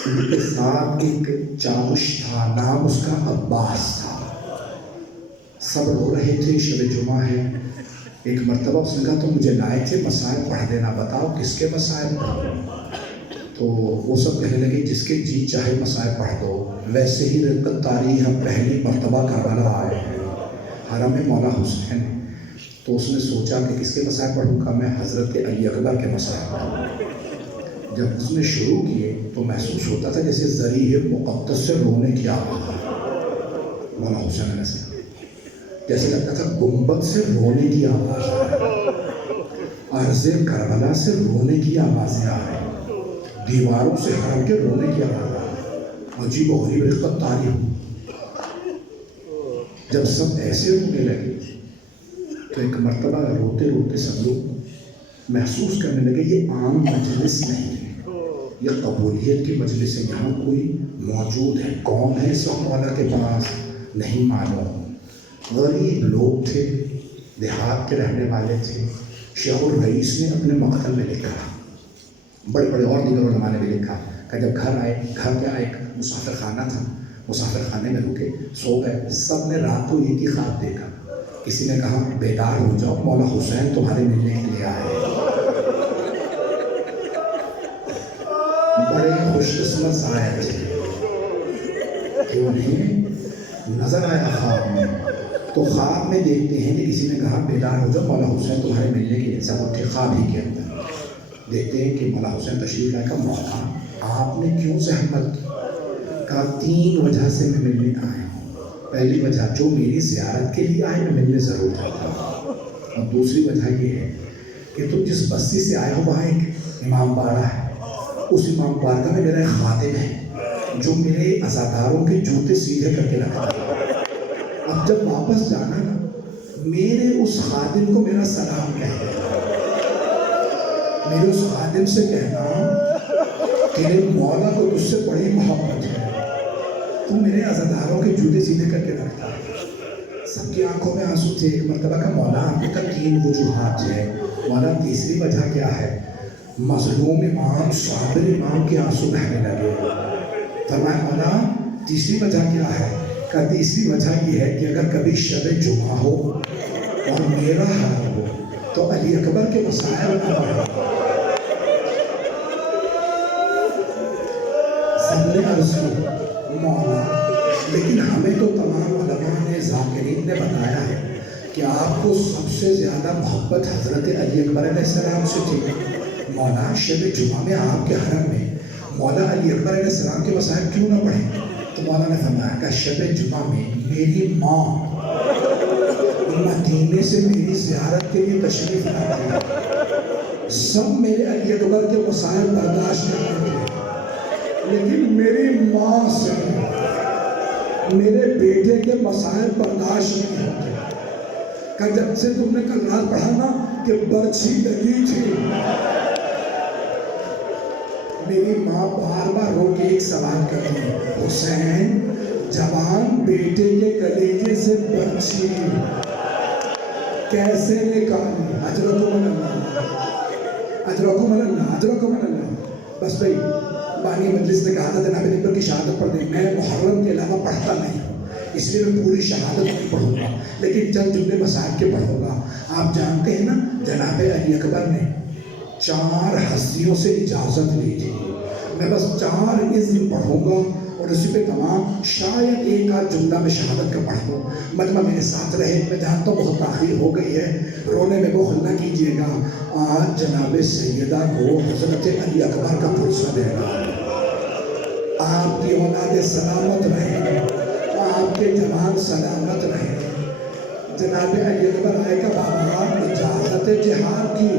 ان کے ساتھ ایک چاوش تھا, نام اس کا عباس تھا. سب رو رہے تھے, شب جمعہ ہے. ایک مرتبہ اس نے کہا تو مجھے لائے تھے مسائل پڑھ دینا, بتاؤ کس کے مسائل پڑھو. تو وہ سب کہنے لگے جس کے جی چاہے مسائل پڑھ دو. ویسے ہی رقت تاریخ ہم پہلی مرتبہ کربلا آئے ہیں, حرم مولا حسین. تو اس نے سوچا کہ کس کے مسائل پڑھوں گا, میں حضرت علی اکبر کے مسائل پڑھوں. جب اس نے شروع کیے تو محسوس ہوتا تھا جیسے ذریعہ مقدس سے رونے کی آواز ہے. مولا حسین علیہ السلام جیسے لگتا تھا گنبد سے رونے کی آواز آ رہی, عرض کربلا سے رونے کی آوازیں آ رہی, دیواروں سے حرم کے رونے کی آواز آ رہی. عجیب و غریب رقت تاریخ. جب سب ایسے رونے لگے تو ایک مرتبہ روتے روتے سب لوگ محسوس کرنے لگے یہ عام مجلس نہیں ہے, یہ قبولیت کی مجلس ہے. یہاں کوئی موجود ہے, کون ہے اس وقت مولا کے پاس نہیں معلوم. غریب لوگ تھے, دیہات کے رہنے والے تھے. شیخ الرئیس نے اپنے مقتل میں لکھا, بڑے بڑے اور دیگر علماء نے بھی لکھا کہ جب گھر آئے, گھر کیا ایک مسافر خانہ تھا, مسافر خانے میں رکے, سو گئے. سب نے رات کو ایک ہی خواب دیکھا. کسی نے کہا بیدار ہو جاؤ, مولا حسین تمہارے ملنے کے لیے آئے. بڑے خوش قسمت صاحب تھے کہ انہیں نظر آیا خواب میں. تو خواب میں دیکھتے ہیں کہ کسی نے کہا بیدار ہو جاؤ, مولا حسین تمہارے ملنے کے لیے. سب اٹھے خواب ہی کے اندر. دیکھتے ہیں کہ مولا حسین تشریف لائے. کا مولا آپ نے کیوں زحمت کی؟ کہا 3 وجہ سے میں ملنے آیا ہوں. پہلی وجہ جو میری زیارت کے لیے آئے میں ملنے ضرور جاتا ہوں, اور دوسری وجہ یہ ہے کہ تم جس بستی سے آئے ہو وہاں ایک امام باڑہ ہے. اس امام باڑہ میں میرا ایک خادم ہے جو میرے عزاداروں کے جوتے سیدھے کر کے رکھتا ہے. اب جب واپس جانا نا, میرے اس خادم کو میرا سلام کہنا, میرے اس خادم سے کہنا تیرے مولا کو تجھ سے بڑی محبت ہے, تو میرے عزاداروں کے جوتے سیدھے کر کے رکھتا ہے. سب کی آنکھوں میں آنسو تھے. ایک مرتبہ کا مولا آپ کا 3 وجوہات ہیں. مولا تیسری وجہ کیا ہے؟ مظلوم امام صابر امام کے آنسو بہنے لگے. فرمایا مولا تیسری وجہ کیا ہے؟ کہ تیسری وجہ یہ ہے کہ اگر کبھی شب جمعہ ہو اور میرا حال ہو تو علی اکبر کے مسائل نہ پڑھے. سب نے عرض کی مولا لیکن ہمیں تو تمام علماء نے ذاکرین نے بتایا ہے کہ آپ کو سب سے زیادہ محبت حضرت علی اکبر علیہ السلام سے تھی. مولا شب جمعہ میں آپ کے حرم میں مولا علی اکبر علیہ السلام کے مسائل کیوں نہ پڑھیں؟ تو مولا نے فرمایا کہ شب جمعہ میں میری ماں مدینے سے میری زیارت کے لیے تشریف لاتی ہے. سب میرے علی اکبر کے مسائل برداشت نہیں کرتے، لیکن میری ماں سے میرے بیٹے کے مسائل برداشت نہیں ہوتے. کہ جب سے تم نے کل رات پڑھا نا کہ برچھی لگی تھی، میری ماں بار بار رو کے ایک سوال کرتی ہے، حسین جوان بیٹے کے کلیجے سے برچھی کیسے نکالی؟ اجرکم اللہ، اجرکم اللہ، اجرکم اللہ. بس بھائی بانی مجلس نے کہا تھا جناب اکبر کی شہادت پڑھ دیں. میں محرم کے علاوہ پڑھتا نہیں ہوں، اس لیے میں پوری شہادت نہیں پڑھوں گا، لیکن چند جملے مسائل کے پڑھوں گا. آپ جانتے ہیں نا جناب علی اکبر نے 4 ہستیوں سے اجازت لی تھی. میں بس 4 اذن پڑھوں گا اور اسی پہ تمام، شاید ایک آدھ جملہ میں شہادت کا پڑھ دوں. مجمع میرے ساتھ رہے. میں جانتا ہوں بہت تاخیر ہو گئی ہے، رونے میں بخل نہ کیجیے گا. آج جناب سیدہ کو حضرت علی اکبر کا پرسہ دے گا. آپ کی اولاد سلامت رہے، آپ کے جوان سلامت رہے. جناب علی اکبر آئے کا بابا اجازت جہاد کی.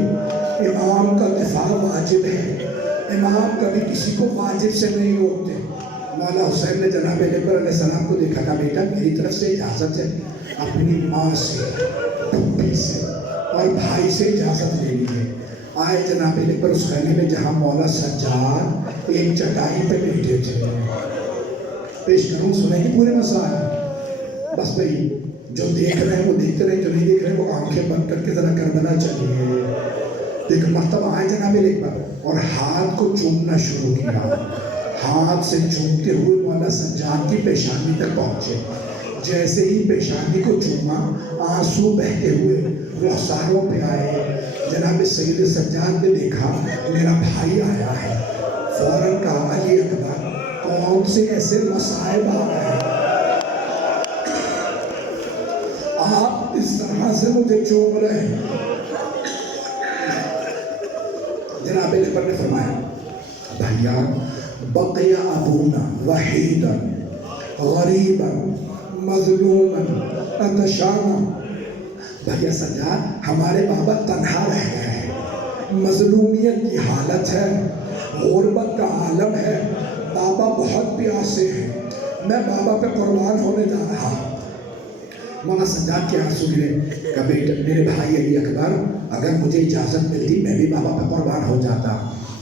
امام کا دفاع واجب ہے، امام کبھی کسی کو واجب سے نہیں روکتے. مولا حسین نے جناب علی اکبر علیہ السلام کو دیکھا کہ بیٹا میری طرف سے اجازت ہے، اپنی ماں سے، پھوپھی سے اور بھائی سے اجازت لینی ہے. آئے جناب علی اکبر اس خیمے میں جہاں مولا سجاد ایک چٹائی پہ بیٹھے تھے. پیش کروں، سنیں گے پورے مسائل. بس بھائی جو دیکھ رہے ہیں وہ دیکھتے رہے، جو نہیں دیکھ رہے وہ آنکھیں بند کر کے ذرا کربلا چلیے. ایک مرتبہ آئے جناب علی اکبر اور ہاتھ کو چومنا شروع کیا. ہاتھ سے چومتے ہوئے مولا سجاد کی پیشانی تک پہنچے. جیسے ہی پیشانی کو چوما آنسو بہتے ہوئے رخساروں پہ آئے. جناب سید سجاد نے دیکھا میرا بھائی آیا ہے. فوراً کہا علی اکبر کون سے ایسے مصائب آ گئے آپ اس طرح سے مجھے چوم رہے ہیں؟ جناب علی اکبر نے فرمایا بھیا بقی ابونا وحیدا غریبا مظلوما اتشانا. بھیا سجاد ہمارے بابا تنہا رہ گئے ہیں، مظلومیت کی حالت ہے، غربت کا عالم ہے، بابا بہت پیاسے ہیں، میں بابا پہ قربان ہونے جا رہا ہوں. مولا سجاد کے آنسو گرے کہ بیٹا میرے بھائی علی اکبر اگر مجھے اجازت ملتی میں بھی بابا پہ قربان ہو جاتا.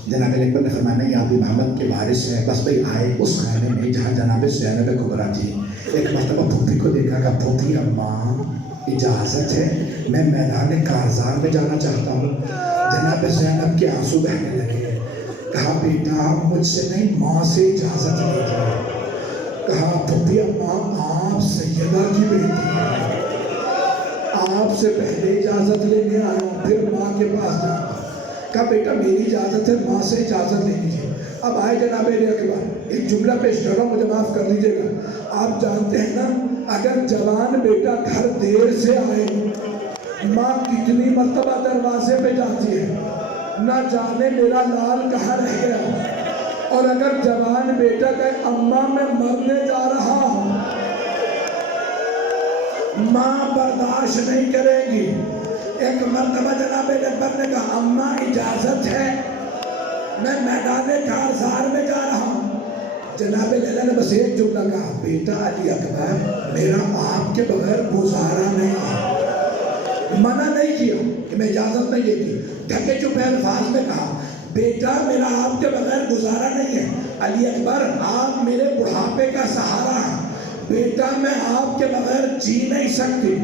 جناب علی اکبر نے فرمایا نہیں آپ محمد کے وارث ہیں. بس بھائی آئے اس خانے میں جہاں جناب زینب کبریٰ تھی. ایک مرتبہ پھوپھی کو دیکھا کہ پھوپھی اماں اجازت ہے میں میدان کارزار میں جانا چاہتا ہوں. جناب زینب کے آنسو بہنے لگے. کہا بیٹا مجھ سے نہیں ماں سے اجازت لیجیے. کہا پھوپھی اماں آپ سیدہ کی بیٹی ہیں، آپ سے پہلے اجازت لینے آیا ہوں پھر ماں کے پاس جاؤں. کہا بیٹا میری اجازت ہے ماں سے اجازت لے لیجیے. اب آئے جناب علی اکبر ایک جملہ پیش کر رہا ہوں مجھے معاف کر لیجیے گا. آپ جانتے ہیں نا اگر جوان بیٹا گھر دیر سے آئے ماں کتنی مرتبہ دروازے پہ جاتی ہے نہ جانے میرا لال کہاں رہ گیا. اور اگر جوان بیٹا کہے اماں میں مرنے جا رہا ہوں ماں برداشت نہیں کرے گی. ایک مرتبہ جناب علی اکبر نے کہا اماں اجازت ہے میں میدان کارزار میں جا رہا ہوں. جناب لیلا نے بس ایک جملہ کہا بیٹا علی اکبر میرا آپ کے بغیر گزارا نہیں ہے. منع نہیں کیا کہ میں اجازت نہیں دیتی، ڈھکے چپے الفاظ میں کہا بیٹا میرا آپ کے بغیر گزارا نہیں ہے. علی اکبر آپ میرے بڑھاپے کا سہارا ہیں، بیٹا میں آپ کے بغیر جی نہیں سکتی.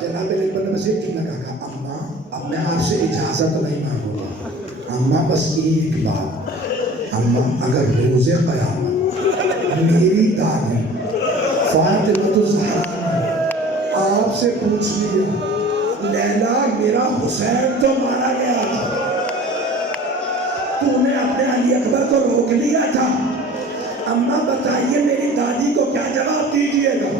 جناب علی اکبر نے بس ایک جملہ کہا اماں اب میں آپ سے اجازت نہیں مانگوں گا. اماں بس ایک بات، اماں اگر روز قیامت میری دادی فاطمہ الزہرا آپ سے پوچھ لیا لیلا میرا حسین تو مارا گیا تھا، تو نے اپنے علی اکبر کو روک لیا تھا، اماں بتائیے میری دادی کو کیا جواب دیجیے گا؟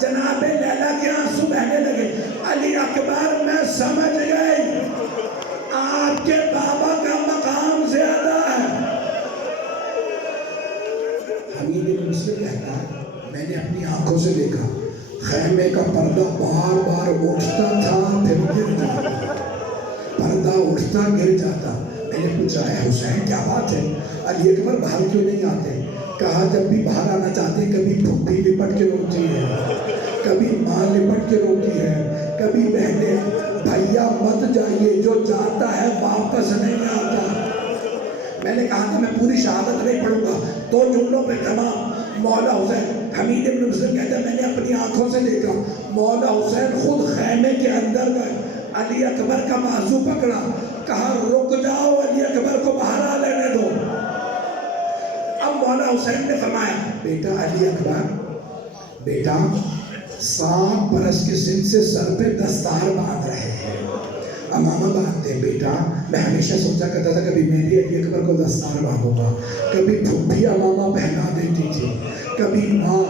جناب لیلا کے آنسو بہنے لگے. علی اکبر میں سمجھ گئی آپ کے بابا کا مقام زیادہ ہے. حمید بن مسلم اپنی آنکھوں سے دیکھا خیمے کا پردہ بار بار اٹھتا تھا پھر گر جاتا، پردہ اٹھتا گر جاتا۔ میں نے پوچھا ہے حسین کیا بات ہے، علی اکبر باہر کیوں نہیں آتے؟ کہا جب بھی باہر آنا چاہتے ہیں کبھی پھپھی لپٹ کے روتی ہے، کبھی ماں لپٹ کے روتی ہے، کبھی بہنیں۔ بھیا مت جائیے، جو جاتا ہے واپس نہیں آتا۔ میں نے کہا کہ میں پوری شہادت نہیں پڑھوں گا، 2 جملوں پہ تمام۔ مولا حسین، حمید بن مسلم کہتا ہے میں نے اپنی آنکھوں سے دیکھا مولا حسین خود خیمے کے اندر گئے، علی اکبر کا بازو پکڑا، کہا رک جاؤ، علی اکبر کو باہر آ لینے دو۔ اب مولا حسین نے فرمایا بیٹا علی اکبر، بیٹا 7 برس کے سن سے سر پہ دستار باندھ رہے ہیں، امامہ باندھتے ہیں بیٹا۔ میں ہمیشہ سوچا کرتا تھا کبھی میں بھی علی اکبر کو دستار باندھوں گا، کبھی پھپھی امامہ پہنا دیتی تھی، کبھی ماں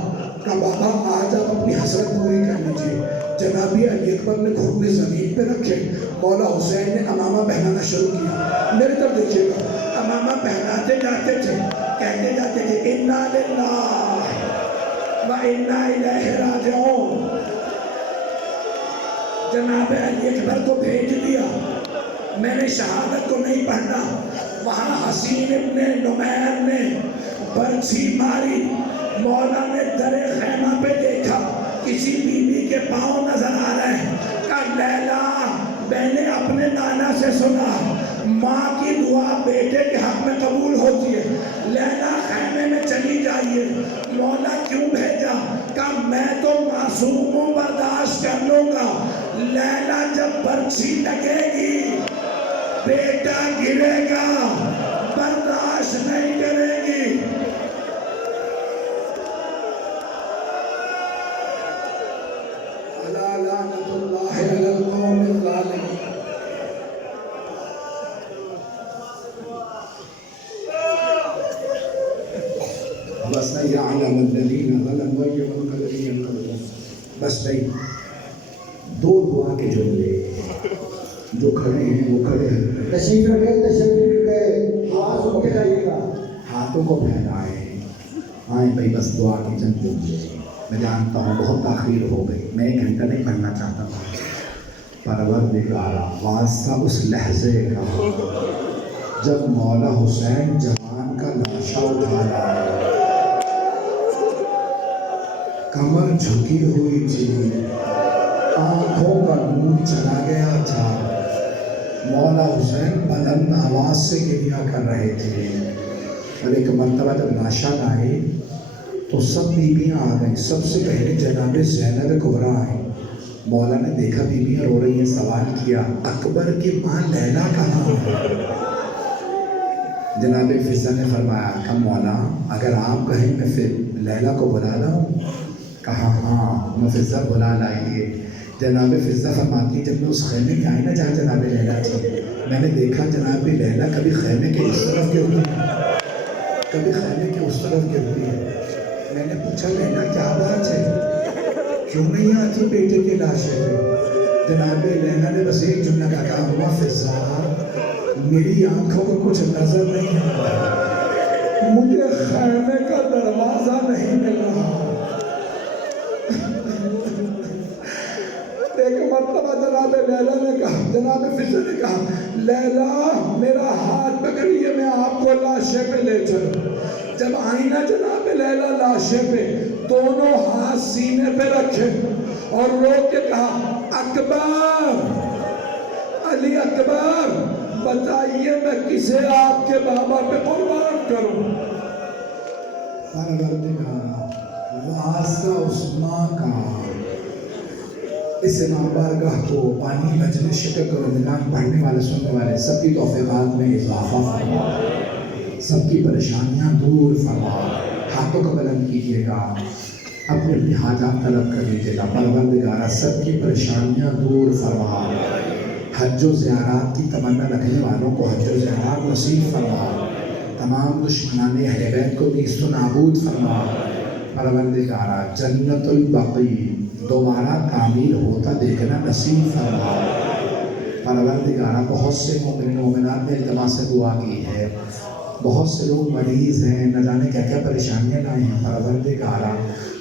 کا بابا آج آپ اپنی حسرت پوری کر لیجیے۔ جنابی علی اکبر نے گھٹنے زمین پہ رکھے، مولا حسین نے امامہ پہنانا شروع کیا۔ میرے طرف دیکھیے گا، امامہ پہناتے جاتے تھے، کہتے جاتے تھے انا للہ و انا الیہ راجعون۔ جناب علی اکبر کو بھیج دیا، میں نے شہادت کو نہیں پڑھنا۔ وہاں حسین ابن نمیر نے برچھی ماری، مولا نے در خیمہ پہ دیکھا کسی بیوی کے پاؤں نظر آ رہے ہیں، کہا لیلا میں نے اپنے نانا سے سنا ماں کی دعا بیٹے کے حق میں قبول ہوتی ہے، لیلا خیمے میں چلی جائیے۔ مولا کیوں بھیجا؟ کہا میں تو معصوم ہوں، برداشت کر لوں گا، لیلا جب برچھی لگے گی بیٹا گرے گا، برداشت نہیں کرے گی۔ الا لعنۃ اللہ علی القوم الظالمین۔ بس نہیں یعلم الذین ظلموا ایہم القدر ینقلبون۔ بس نہیں، 2 دعا کے جملے جو کھڑے ہیں وہ کھڑے ہیں، تشریف رکھے تشریف رکھے، آواز سن کے جائیے گا، ہاتھوں کو پھیلائیں، آئیں بھائی بس دعا کی چند جملے۔ میں جانتا ہوں بہت تاخیر ہو گئی، میں 1 گھنٹہ نہیں پڑھنا چاہتا تھا۔ پروردگارا واسطہ اس لحظے کا جب مولا حسین جوان کا لاشا اٹھا رہا ہے، کمر جھکی ہوئی تھی، آنکھوں کا نور چلا گیا تھا، مولا حسین بلند آواز سے گریہ کر رہے تھے۔ اور ایک مرتبہ جب لاشا لائے تو سب بیویاں آ گئیں، سب سے پہلے جناب زینب کبریٰ آئیں۔ مولا نے دیکھا بیویاں رو رہی ہیں، سوال کیا اکبر کی ماں لیلا کہاں ہے؟ جناب فضہ نے فرمایا کہ مولا اگر آپ کہیں میں پھر لیلا کو بلا لاؤں؟ کہا ہاں فضہ بلا لائیے۔ جناب فضہ فرماتی جب میں اس خیمے میں آئی نا جہاں جناب لیلا تھی، میں نے دیکھا جناب لیلا کبھی خیمے کے اس طرف گرتی ہے، کبھی خیمے کے اس طرف گرتی ہے۔ میں نے پوچھا لیلا کیا بات ہے، کیوں نہیں آتی بیٹے کے لاشے پہ؟ جناب لیلا نے بس ایک جملہ کہا ہوا فضہ میری آنکھوں کو کچھ نظر نہیں آ رہا، مجھے خیمے کا دروازہ نہیں مل رہا۔ ایک مرتبہ جناب لیلا نے کہا، جناب فضہ نے کہا لیلا میرا ہاتھ پکڑیے میں آپ کو لاشے پہ لے چلوں۔ جب آئینہ جناب لیلا لاشے پہ دونوں ہاتھ سینے پہ رکھے اور رو کے کہا اکبر، علی اکبر بتائیے میں کسے آپ کے بابا پہ قربان کروں؟ پروردگارا واسطہ اس ماں کا اس امام بارگاہ کو پانی مجلس شکر کرندگان پڑھنے والے سننے والے سب کی توفیقات میں اضافہ فرما، سب کی پریشانیاں دور فرما۔ ہاتھوں کو بلند کیجیے گا، اپنی اپنی حاجات طلب کر لیجیے گا۔ پروردگارہ سب کی پریشانیاں دور فرما، حج و زیارات کی تمنا رکھنے والوں کو حج و زیارات نصیب فرما، تمام دشمنان اہل بیت کو نیست و نابود فرما۔ پروردگارہ جنت البقیع دوبارہ تعمیر ہوتا دیکھنا نصیب فرما۔ پروردگارہ بہت سے مومنین مومنات نے التماس دعا کی ہے، بہت سے لوگ مریض ہیں، نہ جانے کیا کیا پریشانیاں لائے ہیں۔ پروردگارہ